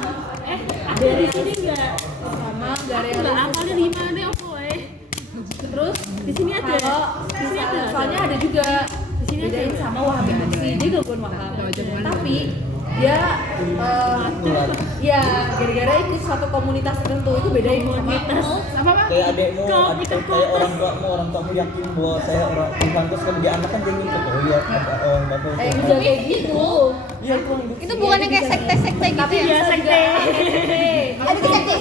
dari sini enggak Sama nggak aku nggak realistis. hafalnya 5 nih apa Terus di sini ada kalau soalnya ada juga di sini bedain sama waham emosi dia gangguan waham tapi dia ya gara-gara ikut suatu komunitas tertentu itu bedain komunitas Apa Pak? Kayak adekmu, kayak orang tuamu yakin bahwa saya orang Tuhan, terus kalau dia anak kan dia ngikut. Oh iya, enggak tahu. Bisa kayak gitu. Iya itu yang Itu bukannya kayak sekte-sekte gitu tapi ya? dia sekte Ada sekte.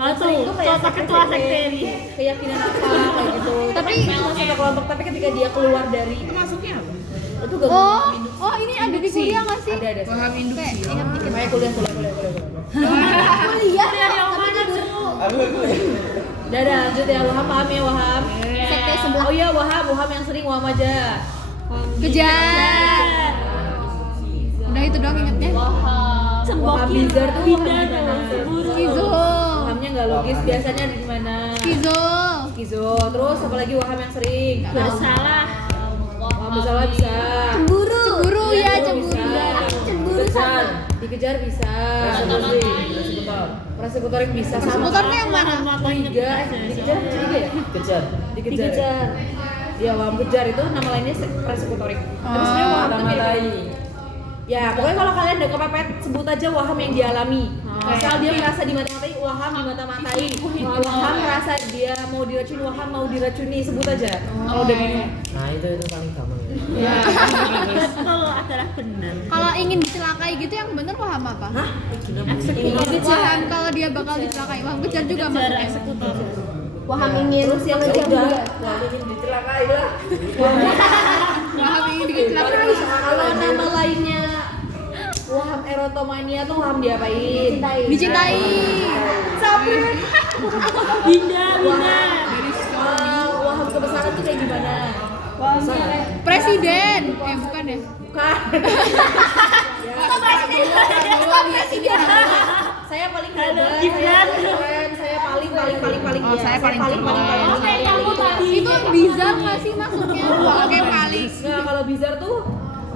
Tuh, contoh ketua sekte ini. keyakinan apa kayak gitu tapi satu kelompok tapi ketika dia keluar dari Itu masuknya apa? itu gabung Oh ini ada di kuliah nggak sih? ada Paham induksi. Ingat dikit. kayak kuliah Kuliah tapi tidur. dadah lanjut ya Waham paham ya Waham Sekte sebelah. oh iya Waham yang sering Waham aja Kejar. Udah itu doang ingetnya. Waham bizar tuh Waham gimana Skizo. Wahamnya nggak logis biasanya di mana Skizo. Skizo terus apalagi Waham yang sering Bersalah. Waham bersalah bisa Cemburu. Cemburu ya, Bisa. cemburu. Cemburu Dikejar, sama. dikejar bisa. Persekutorik bisa. Persekutornya yang mana? Curiga, dikejar, curiga ya? kejar. Dikejar. Ya, Waham kejar itu nama lainnya persekutorik. Tapi sebenarnya Waham itu mirip. Ya, pokoknya kalau kalian udah kepepet, sebut aja Waham yang dialami. Misal dia merasa dimata-matai, Waham dimata-matai. Waham merasa dia mau diracuni, Waham mau diracuni, sebut aja. Kalau udah bingung. Nah itu paling gampang ya. Ya. Betul adalah benar. Kalau ingin dicelakai gitu yang bener Waham apa? Waham kalau dia bakal dicelakai. Waham kejar juga masuknya. Eksekutor. Waham ingin Terus yang mengejar ketiga, juga. Waham ingin dicelakai lah. Waham ingin dicelakai. Kalau nama lainnya Waham erotomania tuh Waham diapain? Dicintai. Sabrin. Binda. Waham kebesaran tuh kayak gimana? Presiden. Bukan ya? Bukan. Presiden. Saya paling hebat. Gibran. Keren. Saya paling. Oh, Ya, saya paling Oke, kamu tadi. Itu bizar nggak sih masuknya? Oke, paling. Nah, kalau bizar tuh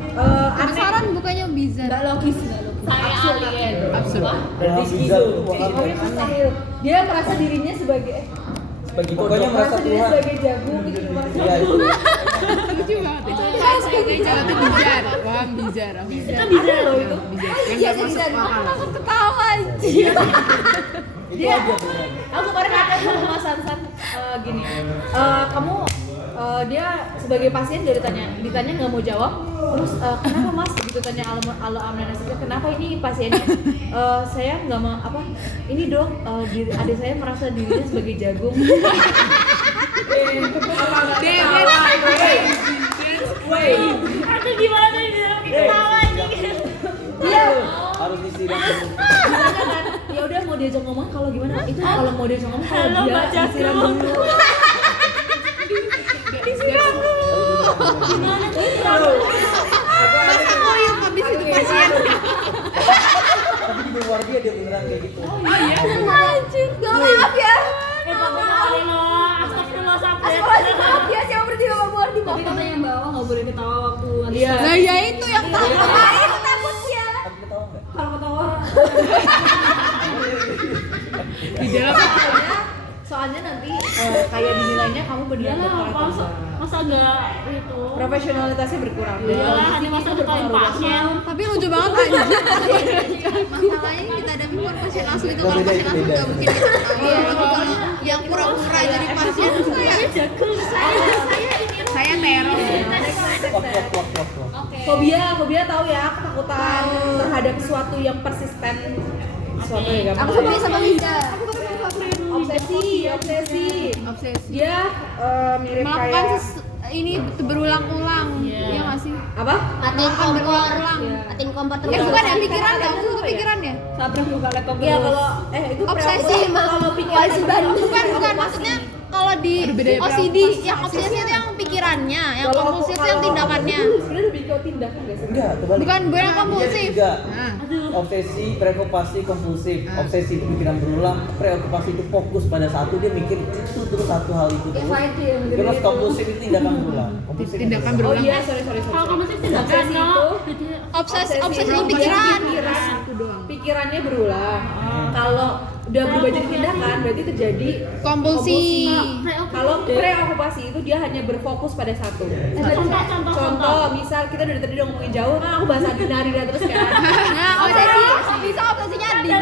aneh. Kebesaran bukannya bizar. Nggak logis. Saya alien. Absurd. Berarti bisa tuh Pokoknya mustahil. Dia merasa dirinya sebagai Bagi pokoknya merasa merasa dirinya Tuhan. sebagai jago gitu. Merasa Iya itu. Lucu banget itu. Kayak cara tuh bizar. Waham bizar. Oke. Itu bisa loh itu. Bizar. Yang nggak masuk akal. Aku ketawa anjir. Itu aja tuh. aku kemarin ada sama Mas Sansan gini kamu dia sebagai pasien dia ditanya nggak mau jawab terus kenapa Mas gitu tanya alo amnesia kenapa ini pasiennya saya nggak mau apa ini dok adik saya merasa dirinya sebagai jagung Aku gimana ini? Ketawa ini. dia Harus disiram. bilangnya kan ya udah mau diajak ngomong kalau gimana itu kalau mau diajak ngomong kalau Halo, dia Mbak Jagung. disiram dulu Masa koyok habis itu pasien. Tapi di luar dia beneran kayak gitu. Anjir, gak maaf ya. Astagfirullah sampai. Maaf ya, siapa berdiri nggak boleh di bawah. Tapi kata yang bawah nggak boleh ketawa waktu iya Nah ya itu yang takut. Itu takutnya. Tapi ketawa nggak? kalau ketawa. Di dalam soalnya nanti kayak dinilainya kamu beneran dokter atau enggak. Masa enggak itu? Profesionalitasnya berkurang. Iyalah, ini masa ketawain pasien. Tapi lucu banget anjir. Masalahnya kita ada pasien asli itu kalau pasien asli nggak mungkin kita tahu. Tapi kalau yang pura-pura jadi pasien Jagung saya teror. Wak. Fobia tahu ya, ketakutan terhadap sesuatu yang persisten. Sesuatu yang Aku gampang. sama bisa. Obsesi. Dia mirip melakukan kayak ini berulang-ulang. Iya nggak sih? apa? Atin kompor. berulang-ulang. Atin kompor terus. Bukan ya pikiran nggak? Itu pikiran ya? Sabrina buka laptop Iya kalau itu Obsesi preokupasi. Kalau pikiran Bukan maksudnya kalau di OCD yang obsesi itu yang pikirannya, yang kompulsif itu yang tindakannya. Sebenarnya lebih ke tindakan guys. Enggak, kebalik. Bukan yang kompulsif. Tiga. Nah, Obsesi, preokupasi, kompulsif. Obsesi itu pikiran berulang, preokupasi itu fokus pada satu, dia mikir itu terus satu hal itu terus. Terus kompulsif itu tindakan berulang. Kompulsif tindakan Oh berulang. iya, sorry. Kalau kamu sih tindakan Obsesi kalau itu Obsesi itu pikiran. Pikirannya berulang. Kalau udah berubah jadi tindakan berarti terjadi Kompulsi. Kalau preokupasi itu dia hanya berfokus pada satu. contoh. Contoh misal kita udah tadi udah ngomongin jauh kan aku bahas Adina terus kan. Nah, obsesi bisa obsesinya Dina.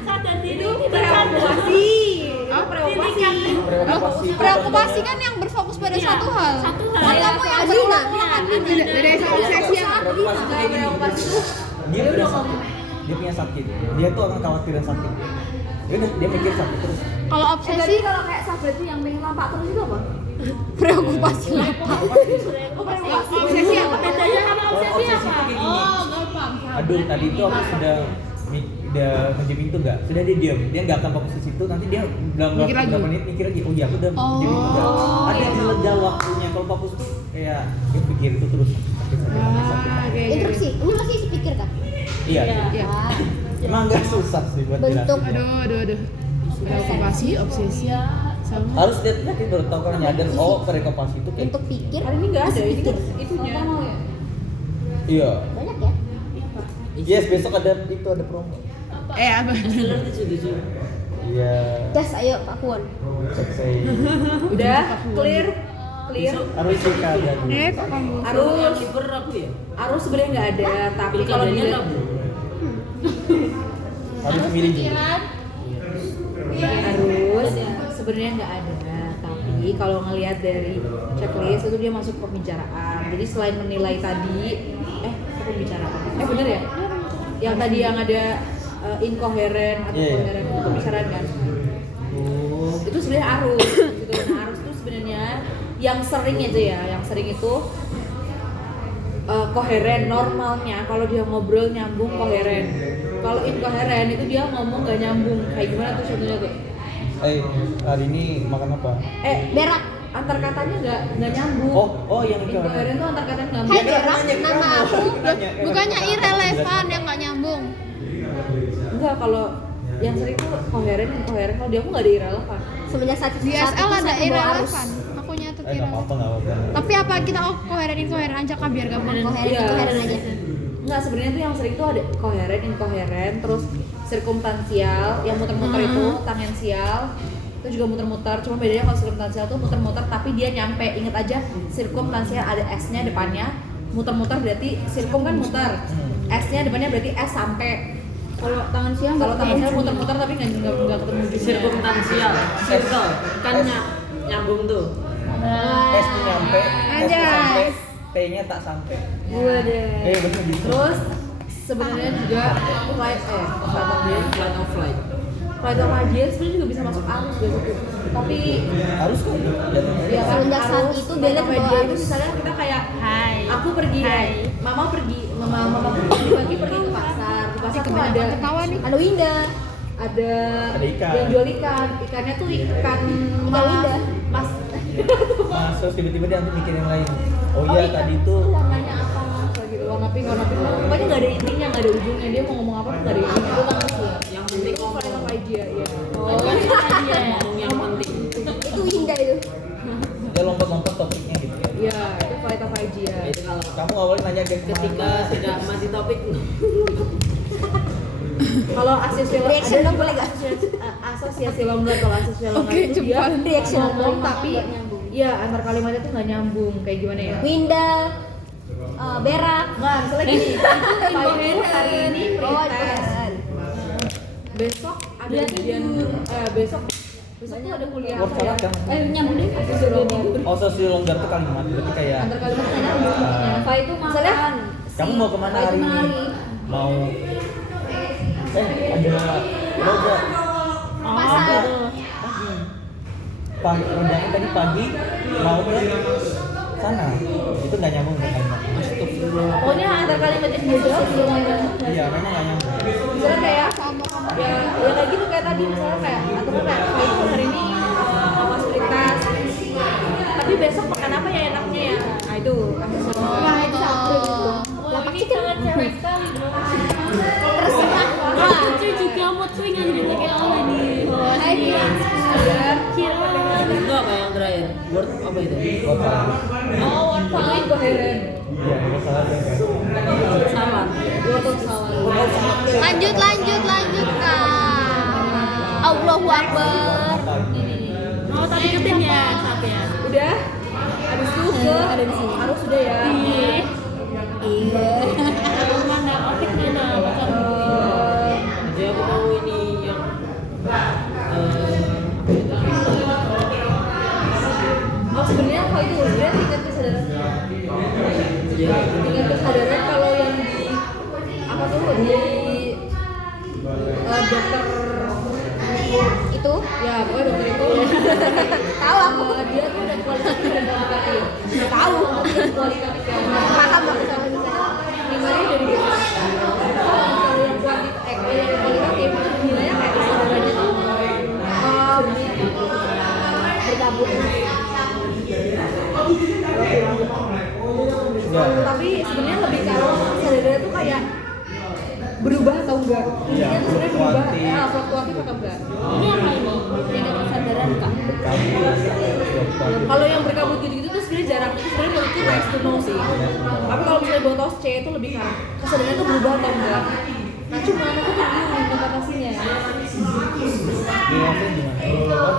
Sadar diri Itu kita preokupasi. Preokupasi. Preokupasi kan yang berfokus pada Iya, satu hal. satu hal. Kan kamu yang berulang-ulang Adina. Dari obsesi yang Preokupasi itu kayak gini. Preokupasi itu Dia punya sakit. Dia punya sakit. Dia tuh akan khawatiran sakit. Ya udah, dia mikir sakit terus. Kalau Jadi obsesi kalau kayak sahabat itu yang pengen lampak terus itu apa? preokupasi. obsesi apa? Bedanya sama Kalau obsesi obsesi itu apa? kayak gini. Aduh, tadi itu aku sudah udah menjem itu enggak? Sudah dia diam. Dia enggak akan fokus ke situ. Nanti dia dalam Mikir lagi. beberapa menit mikir lagi. Oh iya, aku udah menjem itu enggak. Ada yang jeda waktunya. Kalau fokus tuh kayak dia pikir itu terus. Interupsi. Ini masih pikir kan? Iya. Iya. Emang enggak susah sih buat Bentuk. jelasin. Aduh. Preokupasi, obsesi, sama. Harus lihat penyakit baru tahu kalau nyadar oh preokupasi itu kayak Untuk pikir. hari ini nggak ada ini pikir. kan itunya. Apa mau ya? iya. Banyak ya? Yes, besok ada itu ada promo. Apa? Iya. Tes, ayo Pak Kuon. Cek saya. Udah clear. Harus cek ada. Kok kamu? Arus sebenarnya nggak ada, tapi kalau dilihat Harus milih juga. arus sebenarnya nggak ada, tapi kalau ngelihat dari checklist itu dia masuk pembicaraan. Jadi selain menilai tadi, pembicaraan, bener ya? Yang tadi yang ada incoherent atau Iya, iya. coherent itu pembicaraan kan? Itu sebenarnya arus. Gitu. Nah, arus itu sebenarnya yang sering aja ya, yang sering itu koheren normalnya. Kalau dia ngobrol nyambung koheren. Kalau incoherent itu dia ngomong nggak nyambung. Kayak gimana tuh contohnya tuh? Hari ini makan apa? Berak. Antar katanya nggak nyambung. Oh yang itu. Incoherent tuh antar katanya nggak Hai nyambung. Berak, nanya ke nama kamu. aku Nanya. bukannya irrelevan yang nggak nyambung. Enggak, kalau yang sering tuh koheren, incoherent. Kalau dia aku nggak ada irrelevan. Semenjak saat Di saat SL itu ada saya kebawa arus. irrelevan. Aku nyatet Nggak irrelevan. apa-apa. Tapi apa kita koheren incoherent aja kah biar gampang. Koheren aja. Enggak, sebenarnya tuh yang sering tuh ada koheren, incoherent, terus sirkumstansial, yang muter-muter itu, tangensial, itu juga muter-muter. Cuma bedanya kalau sirkumstansial tuh muter-muter tapi dia nyampe. Ingat aja, sirkumstansial ada S-nya depannya, muter-muter berarti sirkum kan muter, S-nya depannya berarti S sampai. Kalau tangan siang Kalau tangensial muter-muter tapi nggak ketemu ujungnya. Sirkumtansial, circle, kan nyambung tuh. S tuh nyampe, S tuh sampai, T-nya tak sampai. Waduh. Bener gitu. Terus sebenarnya juga flight of flight sebenarnya juga bisa masuk arus gitu. Tapi Harus kan? ya kan Semenjak saat arus, itu flight Bella of kebawa idea itu arus. misalnya kita kayak Hai. aku pergi mama pergi pagi pergi ke pasar. Di pasar tuh ada Ketawa nih. Ada Winda. ada ikan. yang jual ikannya tuh ikan Winda. mas Mas, terus tiba-tiba dia mikir yang lain. Oh iya, tadi itu warnanya apa kayak gitu, warna pink pokoknya nggak ada intinya, nggak ada ujungnya, dia mau ngomong apa tuh nggak ada intinya. Itu kan sih Yang penting itu flight of idea ya. ngomong yang penting. Itu Winda itu. dia lompat-lompat topiknya gitu ya. Iya, itu flight of idea. Itu kalau Kamu awalnya nanya dia ketika sudah masih topik, Kalau asosiasi Reaction ada dong, boleh nggak? asosiasi longgar, kalau asosiasi longgar itu dia Reaction ngomong longgar. tapi ya antar kalimatnya tuh nggak nyambung. Kayak gimana ya? Winda. Berak. Nggak, misalnya gini, itu hari ini pretest, besok ada ujian, besok tuh ada kuliah apa ya? Kan? Nyambung deh. Oh, sosial longgar tuh kalimat berarti kayak Antar kalimat nggak nyambung. Apa itu Misalnya, makan? kamu mau kemana hari ini? Mau ada roda Pasar. pagi rodanya tadi pagi mau ke sana itu nggak nyambung ke kalimat. pokoknya antar kalimat yang dia jawab belum ada. Iya, memang nggak nyambung. Misalnya kayak ya kayak gitu kayak tadi misalnya kayak atau kayak itu hari ini fasilitas, tapi besok makan apa ya enaknya ya? Nah itu Nah, itu satu gitu. Wah, ini sangat cewek sekali, bro. Terserah. Lucu juga mood swingan gitu kayak Allah nih. Hai, Kira itu apa yang terakhir? Word apa itu? Buat salah. itu incoherent. Iya, nggak salah. Salah. Lanjut kak. Allahu Akbar. mau tadi ketim ya, saat ya. Udah, habis itu ke harus sudah ya. Iya. tingkat kesadaran kalau yang di apa tuh di dokter Itu ya pokoknya dokter itu tahu aku. dia tuh udah kualitatif dan kuantitatif. Nggak tahu kualitatif yang Paham aku sama misalnya. nilainya dari BPS. Kalau yang kualitatif itu nilainya kayak kesadarannya tuh berkabut. Tapi sebenarnya lebih kalau kesadarannya tuh kayak berubah atau enggak. Intinya tuh sebenarnya berubah, fluktuatif atau enggak. Ini apa ini? Tingkat kesadaran kak. Kalau yang berkabut gitu-gitu tuh sebenarnya jarang. Itu sebenarnya menurutku nice to know sih. Tapi kalau misalnya botos C itu lebih kan kesadarannya tuh berubah atau enggak. Nah cuma aku tuh bingung interpretasinya.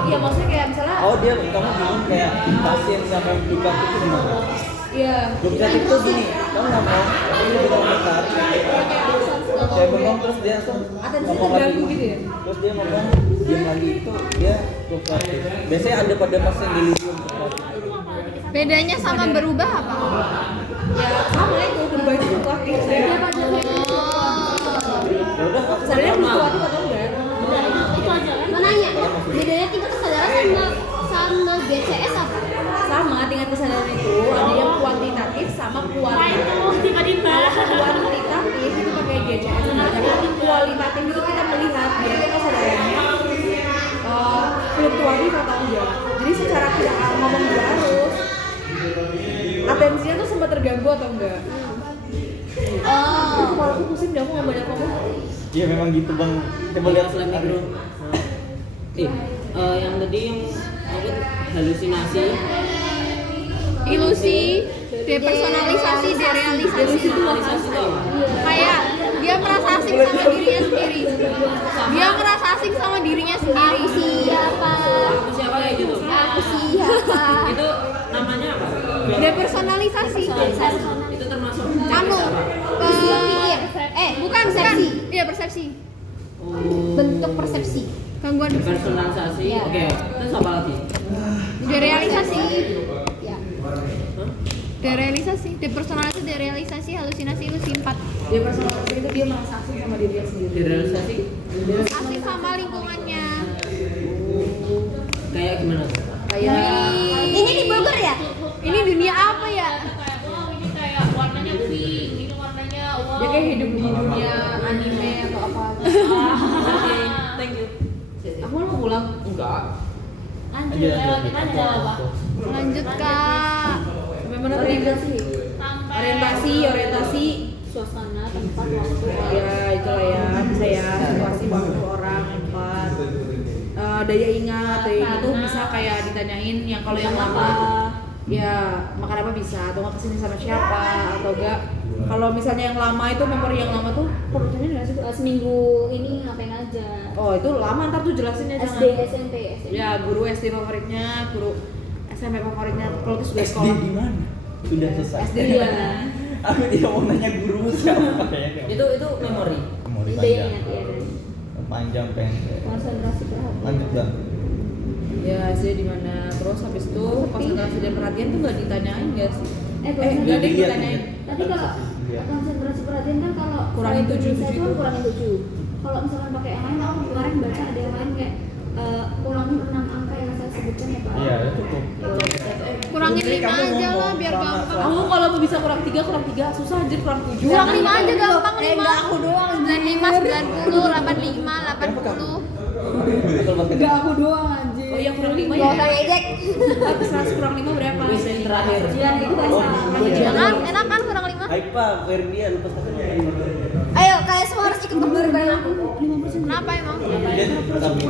Iya maksudnya kayak misalnya Oh dia kamu bilang kayak pasien sama duplikat itu gimana? iya Duplikat itu gini, kamu ngomong, tapi dia bilang bentar. Saya bengong terus dia langsung atensi ngomong lagi. terganggu gitu ya. Terus dia ngomong diam lagi itu dia fluktuatif. Biasanya ada pada pasien delirium fluktuatif. Bedanya sama berubah apa? Ya sama itu berubah itu fluktuatif. Saya Ya udah kesadarannya fluktuatif atau enggak? Itu aja kan? Mau nanya, bedanya tingkat kesadaran sama GCS apa? Sama tingkat kesadaran itu ada yang kuantitatif sama kualitatif. Itu tiba-tiba. Kuantitatif itu pakai GCS, sedangkan kualitatif itu kita melihat dia kesadarannya fluktuatif atau enggak. Jadi secara kita ngomong juga harus atensinya tuh sempat terganggu atau enggak. Kalau aku pusing deh, aku nggak banyak ngomong. Iya memang gitu bang. Coba lihat Slide mikro. Yang tadi yang apa halusinasi. Ilusi, depersonalisasi, derealisasi. Halusinasi itu apa? Kayak dia merasa asing sama dirinya sendiri. Dia ngerasa asing sama dirinya sendiri. Siapa? Aku siapa kayak gitu? Aku siapa? Itu namanya apa? Depersonalisasi. Itu termasuk Anu, bukan Persepsi. Iya persepsi. Bentuk persepsi. Gangguan personalisasi. Iya. Oke. Terus apa lagi? derealisasi. Ya. Derealisasi, depersonalisasi, derealisasi, halusinasi itu simpat. Dia personalisasi itu dia merasa asing sama dirinya sendiri. Derealisasi. Asing sama lingkungannya. Kayak gimana tuh? Kayak Ini di Bogor ya? Ini dunia apa ya? Kayak wow ini kayak warnanya pink, ini warnanya wow. dia kayak hidup di dunia anime atau apa. Oke, thank you. Aku mau pulang. Enggak. Lanjut lewat aja apa? Lanjut kak. Sampai mana tadi? Sampai Orientasi. suasana, tempat, waktu. Ya itulah ya, bisa ya situasi waktu orang, tempat. Daya ingat itu bisa kayak ditanyain yang kalau yang lama ya makan apa bisa atau nggak kesini sama siapa atau enggak. Kalau misalnya yang lama itu memori yang lama tuh perutnya nggak sih? Seminggu ini ngapain aja? Oh itu lama, ntar tuh jelasin ya SD, jangan. SMP, SMP. Ya guru SD favoritnya, guru SMP favoritnya, kalau itu sudah SD sekolah. di mana? Sudah selesai. SD di mana? Aku tidak mau nanya guru siapa kayaknya. Itu memori. Memori Daya panjang. ingat ya. Panjang pendek. Konsentrasi perhatian. Lanjut bang. Ya SD di mana? Terus habis itu konsentrasi dan perhatian tuh nggak ditanyain nggak sih? konsentrasi. Nggak ada yang Dilihat, ditanyain. Tapi kalau Iya. konsentrasi perhatian kan kalau Kurangin kalau 7 Indonesia itu itu. kurangin 7. Kalau misalkan pakai yang lain, aku kemarin baca ada yang lain kayak kurangin 6 angka yang saya sebutkan ya Pak. Iya itu cukup. Kurangin Putri, 5 kamu aja lah ngomong biar selama- gampang. Kamu kalau bisa kurang 3, susah anjir kurang 7. Kurang 5 aja gampang 5. Enggak aku doang. 95, 90, 85, 80. Betul banget. Enggak aku doang anjir. Oh iya kurang 5 ya. Gak usah ngejek. Habis 100 kurang 5 berapa? Wis yang terakhir. Ujian itu bahasa. Ya kan, enak kan kurang 5? Hai Pak, Ferdia lupa katanya. Ayo kalian semua harus ikut kembar bareng aku. Kenapa emang? Dia tapi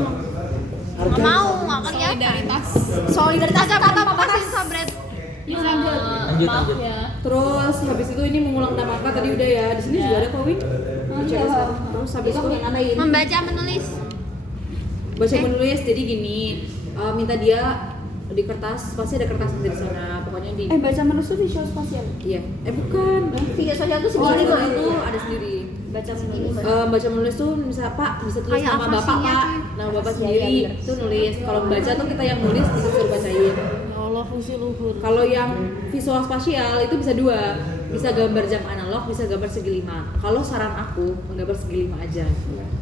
Nggak mau, nggak kelihatan. Solidaritas Ada tanpa kata batas. pasin sabret. Yuk lanjut. Lanjut, Maaf lanjut. ya. Terus habis itu ini mengulang nama angka tadi udah ya. Di sini juga ada kok Win. Terus habis itu yang nambahin. Membaca, menulis. baca menulis. Jadi gini, minta dia di kertas, pasti ada kertas nanti di sana. Pokoknya di Baca menulis itu visual spasial. iya. Bukan. Video sosial itu Oh, segini itu loh. ada sendiri. Baca menulis. Baca menulis tuh bisa Pak, bisa tulis Kayak nama apa Bapak sih, ya, Pak, cuy? nama Bapak Iya, sendiri, iya, itu nulis. Kalau baca tuh kita yang nulis bisa suruh bacain. Ya Allah. fungsi luhur. Kalau yang visual spasial itu bisa dua, bisa gambar jam analog, bisa gambar segi 5. Kalau saran aku menggambar segi 5 aja.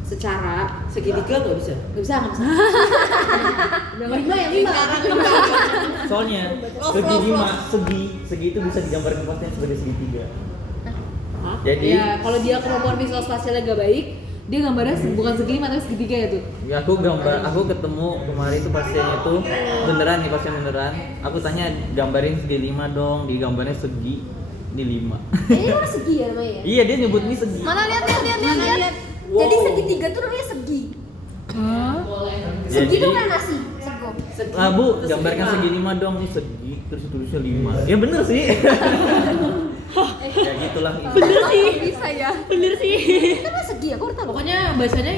Secara segitiga nggak bisa. nggak bisa. Gambar 5 yang 5. Soalnya segi itu bisa digambarkan pasnya sebagai segitiga. Jadi Ya kalau dia kemampuan visual spasialnya gak baik, dia gambarnya bukan segi 5 tapi segitiga ya tuh. ya aku ketemu kemarin itu pasiennya tuh beneran nih, pasien beneran. Aku tanya gambarin segi 5 dong, digambarnya segi ini 5. Ini orang segi ya namanya ya? Iya, dia nyebut ini segi. Mana lihat. Jadi segitiga tuh namanya segi. Segi tuh kan nasi, sego. Bu, gambarkan segi 5 dong, nih segi terus tulisnya 5. Ya bener sih. Ya gitulah. Bener sih. Bisa ya. Bener sih. Itu kan segi ya, aku udah tahu. Pokoknya bacanya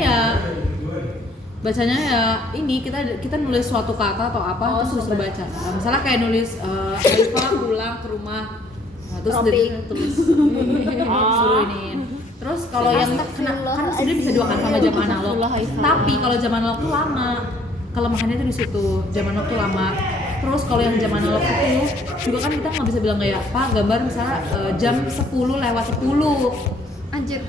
ya ini kita nulis suatu kata atau apa terus disuruh baca. Nah, misalnya kayak nulis Aifa pulang ke rumah. Nah, terus dia tulis suruh ini. Terus kalau yang kan sebenarnya bisa dua kan sama jam analog. Tapi kalau jam analog tuh lama. Kelemahannya tuh di situ. Jam analog tuh lama. Terus kalau yang jam analog itu juga kan kita nggak bisa bilang kayak Pak gambar misalnya jam 10:10. Anjir.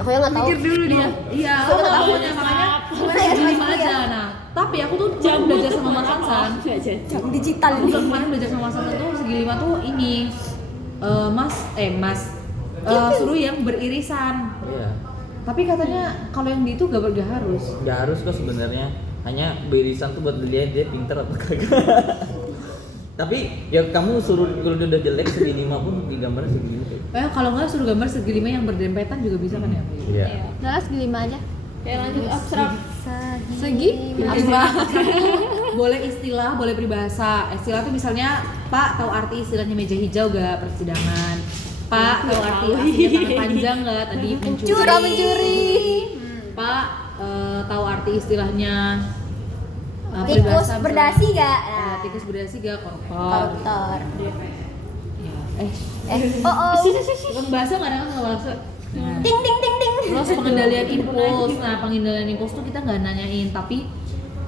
Aku yang nggak tahu. Pikir dulu dia. Iya, aku nggak tahu makanya segi 5 aja. Nah, tapi aku tuh kemarin belajar sama Mas Sansan. Jam digital Aku ini. tuh kemarin belajar sama Mas Sansan tuh segi 5 tuh ini Mas suruh yang beririsan. Iya. Tapi katanya kalau yang di itu gak harus. Nggak harus kok sebenarnya. Hanya beririsan tuh buat dilihat dia pinter apa kagak. Tapi ya kamu suruh kalau dia udah jelek segi 5 pun digambarnya segi 5. Kalau nggak suruh gambar segi 5 yang berdempetan juga bisa kan ya? Iya. Udah segi 5 aja. Kayak lanjut abstrak. Segi. Boleh istilah, boleh peribahasa. Istilah tuh misalnya Pak tahu arti istilahnya meja hijau gak persidangan? Pak tahu arti aslinya tangan panjang gak tadi mencuri? Pak tahu arti istilahnya Tikus peribahasa berdasi gak? misalnya, tikus berdasi gak koruptor. Koruptor. Ya, Tukang bahasa nggak ada kan tukang bahasa. Nah, Ting ting ting ting. terus pengendalian impuls. Nah, pengendalian impuls tuh kita nggak nanyain, tapi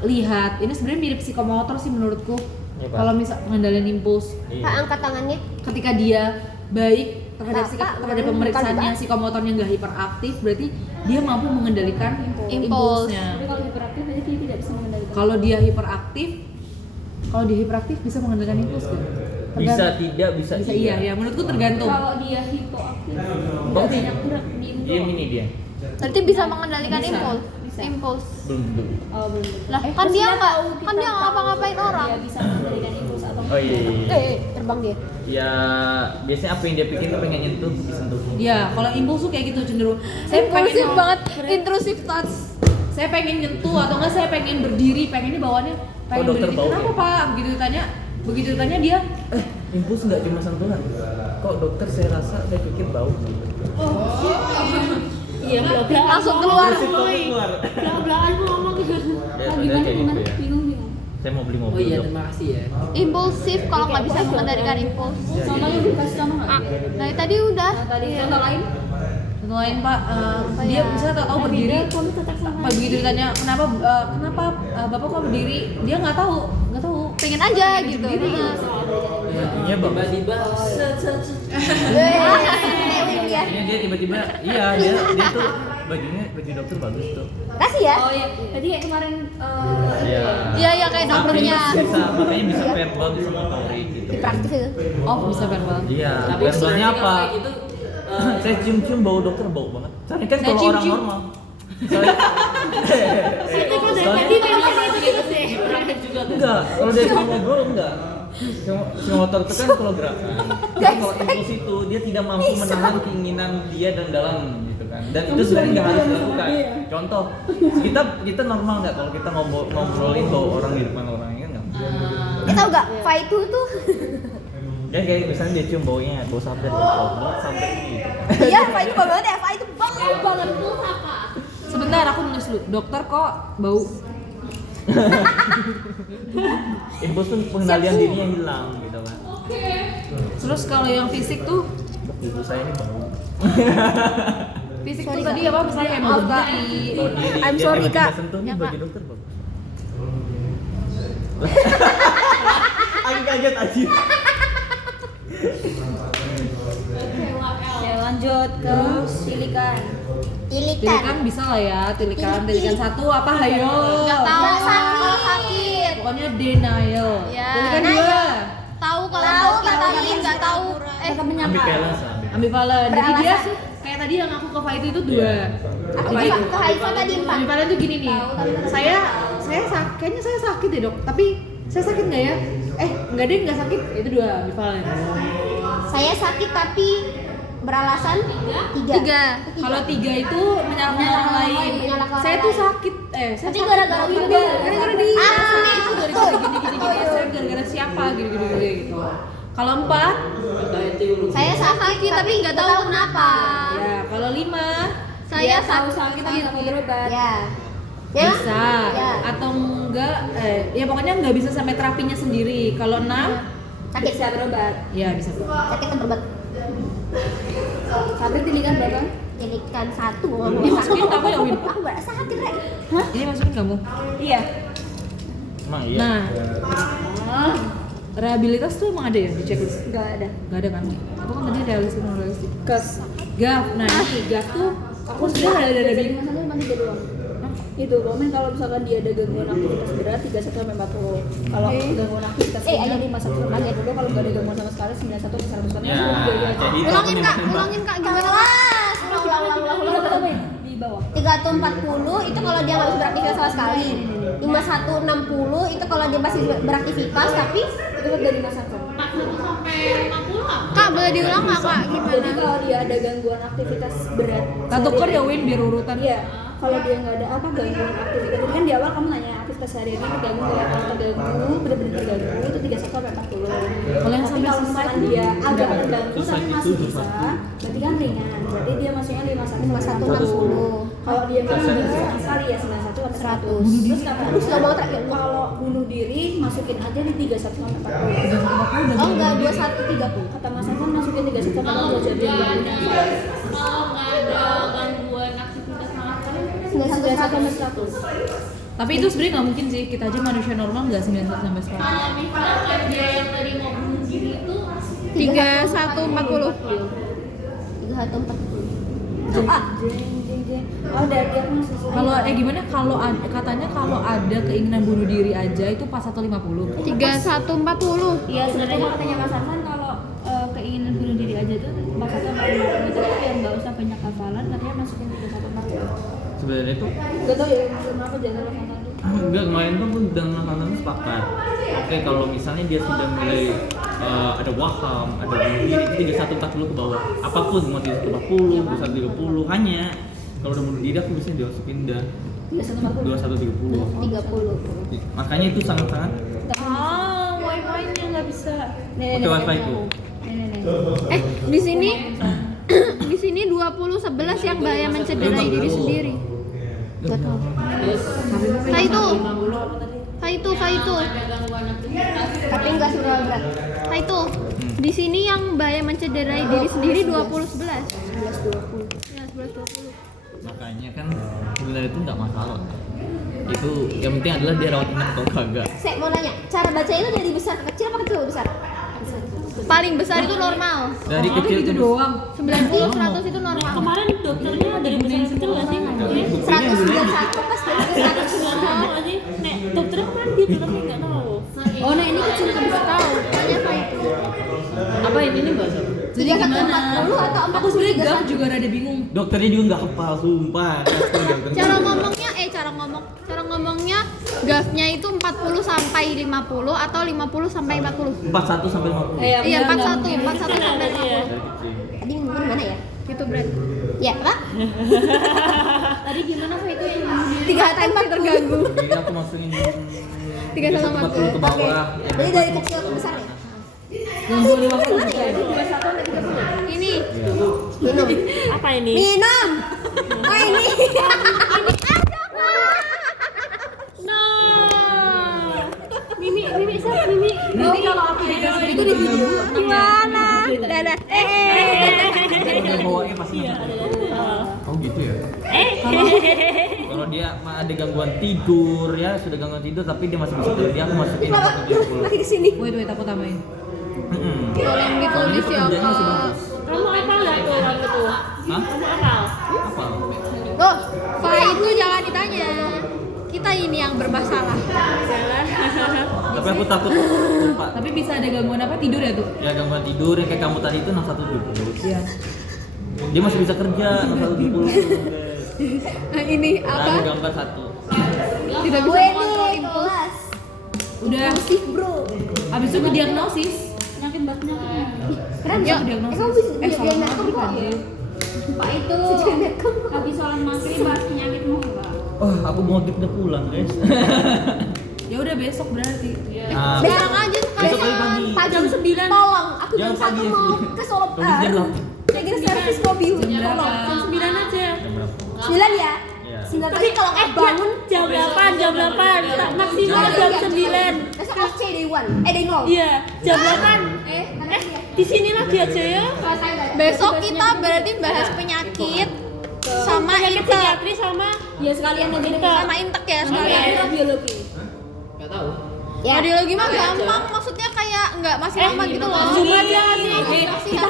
lihat. Ini sebenarnya mirip psikomotor sih menurutku. Iya, Pak. Kalau misal pengendalian impuls, Iya. Pak angkat tangannya. ketika dia baik terhadap Pak, terhadap bukan pemeriksaannya Pak. psikomotornya nggak hiperaktif, berarti dia mampu mengendalikan Impuls. impulsnya. Tapi kalau hiperaktif aja dia tidak bisa mengendalikan. Kalau dia hiperaktif bisa mengendalikan impuls kan? Bisa tidak bisa Iya, ya menurutku tergantung. Kalau dia hipoaktif, Bang, banyak gerak di Dia ini dia. Berarti bisa mengendalikan Bisa. impuls. Belum. Oh belum. Lah, kan dia nggak ngapa-ngapain orang. Dia bisa mengendalikan impuls atau Oh iya. Terbang dia. Ya biasanya apa yang dia pikir tuh pengen nyentuh disentuh. Ya, kalau impuls tuh kayak gitu cenderung. Saya pengen Impulsif banget, intrusive thoughts. saya pengen nyentuh atau enggak saya pengen berdiri, pengennya bawaannya pengen dokter berdiri. bau Kenapa ya? Pak? Begitu ditanya dia Impuls nggak cuma sentuhan. Kok dokter saya rasa saya pikir bau. iya bela-belaan Langsung keluar. Keluar. bela-belaan ngomong Ya, gimana kayak gimana gitu ya. bingung Saya mau beli mobil. Dok. kasih ya. Impulsif kalau nggak bisa mengendalikan impuls. contohnya dikasih contoh nggak? Dari tadi udah. Tadi contoh lain Contoh lain Pak, dia misalnya tahu berdiri. kamu tetap sama Pak begitu ditanya kenapa Bapak kok berdiri, dia nggak tahu. Pengen aja gitu. Iya bang. Tiba-tiba Newing dia. Ini dia tiba-tiba, iya dia tuh baju dokter bagus tuh. Kasih ya. oh iya jadi kayak kemarin Iya. Iya kayak dokternya. Makanya bisa verbal bisa motorik gitu. Praktis itu. Oh bisa verbal. Iya. Verbalnya apa? Saya cium-cium bau dokter bau banget. Soalnya kan Saya kalau orang cium-cium. normal. Soalnya itu kok dari tadi memang itu terus deh enggak, kalau dia cuma ngobrol enggak. Si motor itu kan kalau gerakan. Tapi kalau impuls itu dia tidak mampu menahan keinginan dia dan dalam gitu kan. Dan itu sebenarnya nggak harus dilakukan. Contoh, kita normal nggak kalau kita ngobrolin bau orang di depan orang kan nggak? Tahu gak? Faitu tuh. Ya kayak misalnya dia cium baunya, bau sabda, bau sabda gitu. Iya, Faitu bau banget ya. Faitu bau banget. Sebentar aku nulis dulu. Dokter kok bau? Impuls tuh pengendalian dirinya hilang gitu kan. Terus kalau yang fisik tuh Ibu saya ini bau. fisik tuh tadi apa misalnya kayak mau berdiri. Bau diri, I'm dia sorry, tiba-tiba Kak. sentuh nih baju dokter bagus. Aku kaget aja. Ya lanjut ke tilikan. Tilikan bisa lah ya, tilikan satu apa hayo? Nggak tahu. Sakit. Pokoknya denial. Ya. Tilikan dua. Tahu kalau Tahu, sakit tapi nggak tahu. Ambivalen. Ambivalen. Jadi dia Beralasan. kayak tadi yang aku ke Faitu itu dua. Aku Apa itu? ke Haifa tadi 4. Ambivalen tuh gini nih. Saya kayaknya saya sakit ya dok. Tapi saya sakit nggak ya? Nggak deh, nggak sakit. Itu dua ambivalen. Saya sakit tapi beralasan 3. Kalau tiga itu menyalahkan orang lain. Menyalahkan Saya orang tuh lain. sakit. Saya Tapi sakit. gara-gara Tapi Winda. gara-gara dia. Ah, Gara-gara gini. Saya gara-gara siapa? Gini gitu. Kalau 4, Saya sakit tapi nggak tahu kenapa. ya. Kalau 5 Saya tahu sakit tapi nggak mau berobat. Ya. bisa. Ya. Atau enggak? Ya pokoknya nggak bisa sampai terapinya sendiri. Kalau 6, Sakit bisa berobat. ya bisa. Sakit kan berobat. Tapi tilikan berapa? Tilikan 1. Ini masukin kamu ya Win? Aku berasa sakit, Rek. Ini masukin kamu. Iya. Emang iya. Nah, rehabilitas tuh emang ada ya di checklist? Enggak ada. Gak ada kan? Aku kan tadi realistis. Gas. GAF, nah ini GAF tuh aku sebenarnya ada bingung. Masalahnya cuma 3 doang. Itu komen kalau misalkan dia ada gangguan aktivitas berat 31 sampai 40. Kalau gangguan aktivitas ada ringan 51 sampai 40. Kalau nggak ada gangguan sama sekali 91 sampai 100 kan. Ya, kayak gitu aku Ulangin kak, nembak-nembak. ulangin kak gimana? Kelas. Ulang. Di bawah. 3140 itu kalau dia nggak bisa beraktivitas sama sekali. 5160 itu kalau dia masih beraktivitas tapi Itu dari masakan. 41 sampai 50 lah. Kak boleh diulang nggak kak? Jadi Gimana? kalau dia ada gangguan aktivitas berat. Kak tuker ya Win biar urutan. Iya. Kalau dia nggak ada apa gangguan aktivitas, jadi kan di awal kamu nanya aktivitas sehari-hari terganggu nggak? Kalau terganggu, benar-benar terganggu itu 31 sampai 40. Kalau yang Tapi sampai kalau misalkan dia agak terganggu Susah tapi gitu, masih susah. bisa, berarti kan ringan. Berarti dia masuknya 5160. Kalau dia nggak bisa sama sekali ya 91 atau 100. Terus kata Aduh, nggak mau teriak. kalau bunuh diri masukin aja di 31 sampai 40. Oh enggak 2130. Kata Mas Evan masukin 31 sampai 40 jadi Kalau nggak ada gangguan aktivitas sama sekali, 91 sampai 100. Tapi itu sebenarnya nggak mungkin sih, kita aja manusia normal nggak 91 sampai 100. kalau misalkan dia yang tadi mau bunuh diri itu 3140. 3140. Jeng. Oh, udah diagnosis. Kalau gimana? Kalau katanya kalau ada keinginan bunuh diri aja itu pas 150. 3140. Iya, sebenarnya katanya Mas Arfan kalau keinginan bunuh diri aja tuh pas atau itu biar nggak usah banyak hafalan, katanya masukin 3140. Sebenarnya itu Gak tau ya, kenapa jangan lakukan tadi. enggak, kemarin tuh aku dengan Hanan sepakat. Oke, kalau misalnya dia sudah mulai ada waham, ada bunuh diri, itu 3140 ke bawah. Apapun mau 3140, 2130 hanya kalau udah bunuh diri aku bisa dimasukin udah 2130. 30. Makanya itu sangat-sangat Wifi-nya nggak bisa. pakai wifi itu. Di sini di sini 2011 yang bahaya mencederai diri sendiri. Gak tahu. Itu. ada gangguan aktivitas. Tapi enggak seberapa berat. Itu. Di sini yang bahaya mencederai diri sendiri 2011. 1120. Ya, 1120. Makanya kan sebenarnya itu nggak masalah. Itu yang penting adalah dia rawat inap atau kagak. Saya mau nanya, cara baca itu dari besar ke kecil apa kecil ke besar? Paling besar itu normal. Dari kecil gitu ke doang. 90 100 itu normal. Kemarin dokternya dari besar kecil nggak sih? 191 pas dari ke 190. Nggak tahu nggak sih? Nek dokternya kemarin dia bilang nggak tahu. Oh, nah ini kecil kan bisa tahu. Tanya itu. Apa ini nih bahasa? Jadi gimana? 3140 atau Aku sebenarnya 40 GAF juga rada bingung. dokternya juga nggak hafal, sumpah. Cara ngomongnya GAF-nya itu 40 sampai 50 atau 50 sampai 40. 41 sampai 50. Iya, nggak 41 mungkin. sampai 50. Dari kecil. Tadi gimana ya? Gitu, Brad. Ya, apa? Tadi gimana Pak itu yang 3 tensi terganggu. Jadi aku masukin 3140 ke bawah. Jadi dari kecil ke besar ya? Gangguan waktu Gimana ya? 21 sampai 30? Ini Minum. Apa ini? Minum. Oh ini. No. Mimi siapa Mimi? Nanti kalau aku dikasih Itu di video. gimana? Dadah. Bawahnya pasti nggak. Oh gitu ya. Kalau kalau dia ada gangguan tidur ya, sudah gangguan tidur tapi dia masih bisa kerja, aku masukin 170. Lagi di sini. Wait, aku tambahin. Tolong ditulis ya Kerjanya masih Kak. bagus. Kamu apal nggak tuh orang itu? Hah? Kamu apal? Apa? Loh, Pak itu jangan ditanya. Kita ini yang bermasalah. Tapi aku takut lupa. Tapi bisa ada gangguan apa tidur ya tuh? Ya gangguan tidur yang kayak kamu tadi itu 6170. Iya. Dia masih bisa kerja 6170. Nah, ini Ada apa? gambar satu. Tidak bisa mengontrol impuls. kelas. Udah. Sih, bro. Habis itu ke diagnosis. Penyakit banget. Keren Ya, ya? diagnosis. Kamu bisa salah dia maghrib kok. kan? Pak itu habis sholat maghrib Pak penyakitmu Pak. Oh, aku mau udah pulang, guys. Ya udah besok berarti. Nah, Sekarang aja besok pagi. Pagi Jam 9. Tolong, aku jam Jam 1 pagi. mau ke Solo. Kamu jam berapa? Lagi servis mobil. Jam berapa? Tolong. Jam 9 aja. Jam berapa? 9 ya? Iya. 9 tadi kalau aku bangun Jam 8, jam 8. Maksimal jam 9. besok OC day 1. Day 0. Iya, jam 8. Mana dia? Di sini lagi aja ya. Selesai enggak? besok kita berarti bahas penyakit sama Penyakit intek. psikiatri sama Ya sekalian aja deh. Sama intek ya sekalian. Biologi. Enggak tahu. Ya. Radiologi mah gampang, maksudnya kayak nggak masih lama gitu loh. Zoom aja nggak sih? Kita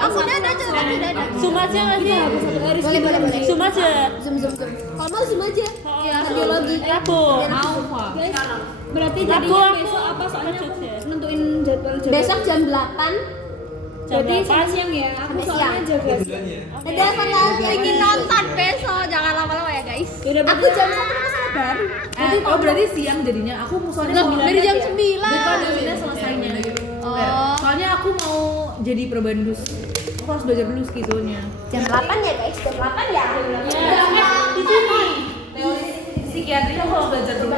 aku udah ada cerita udah ada. Zoom aja nggak sih? Boleh. Zoom aja. Zoom. Kalau mau zoom aja. Ya, Radiologi. Rabu. Alpha. Berarti Rabu tadinya aku besok apa soalnya Jogja. nentuin jadwal. Besok jam 8. Jam Berarti 8. sampai siang ya. Aku Sampai soalnya siang. jaga. Ada apa Ingin nonton besok, jangan lama-lama ya guys. Udah Aku jam 1 udah kesana baru. Berarti siang jadinya. Aku soalnya Loh, mau dari jam ya. 9. Depan selesainya. Oh. Soalnya aku mau jadi perbandus. Aku harus belajar blues gitunya. Jam 8 ya guys, jam 8 ya. Di sini. Teori psikiatri aku harus belajar dulu.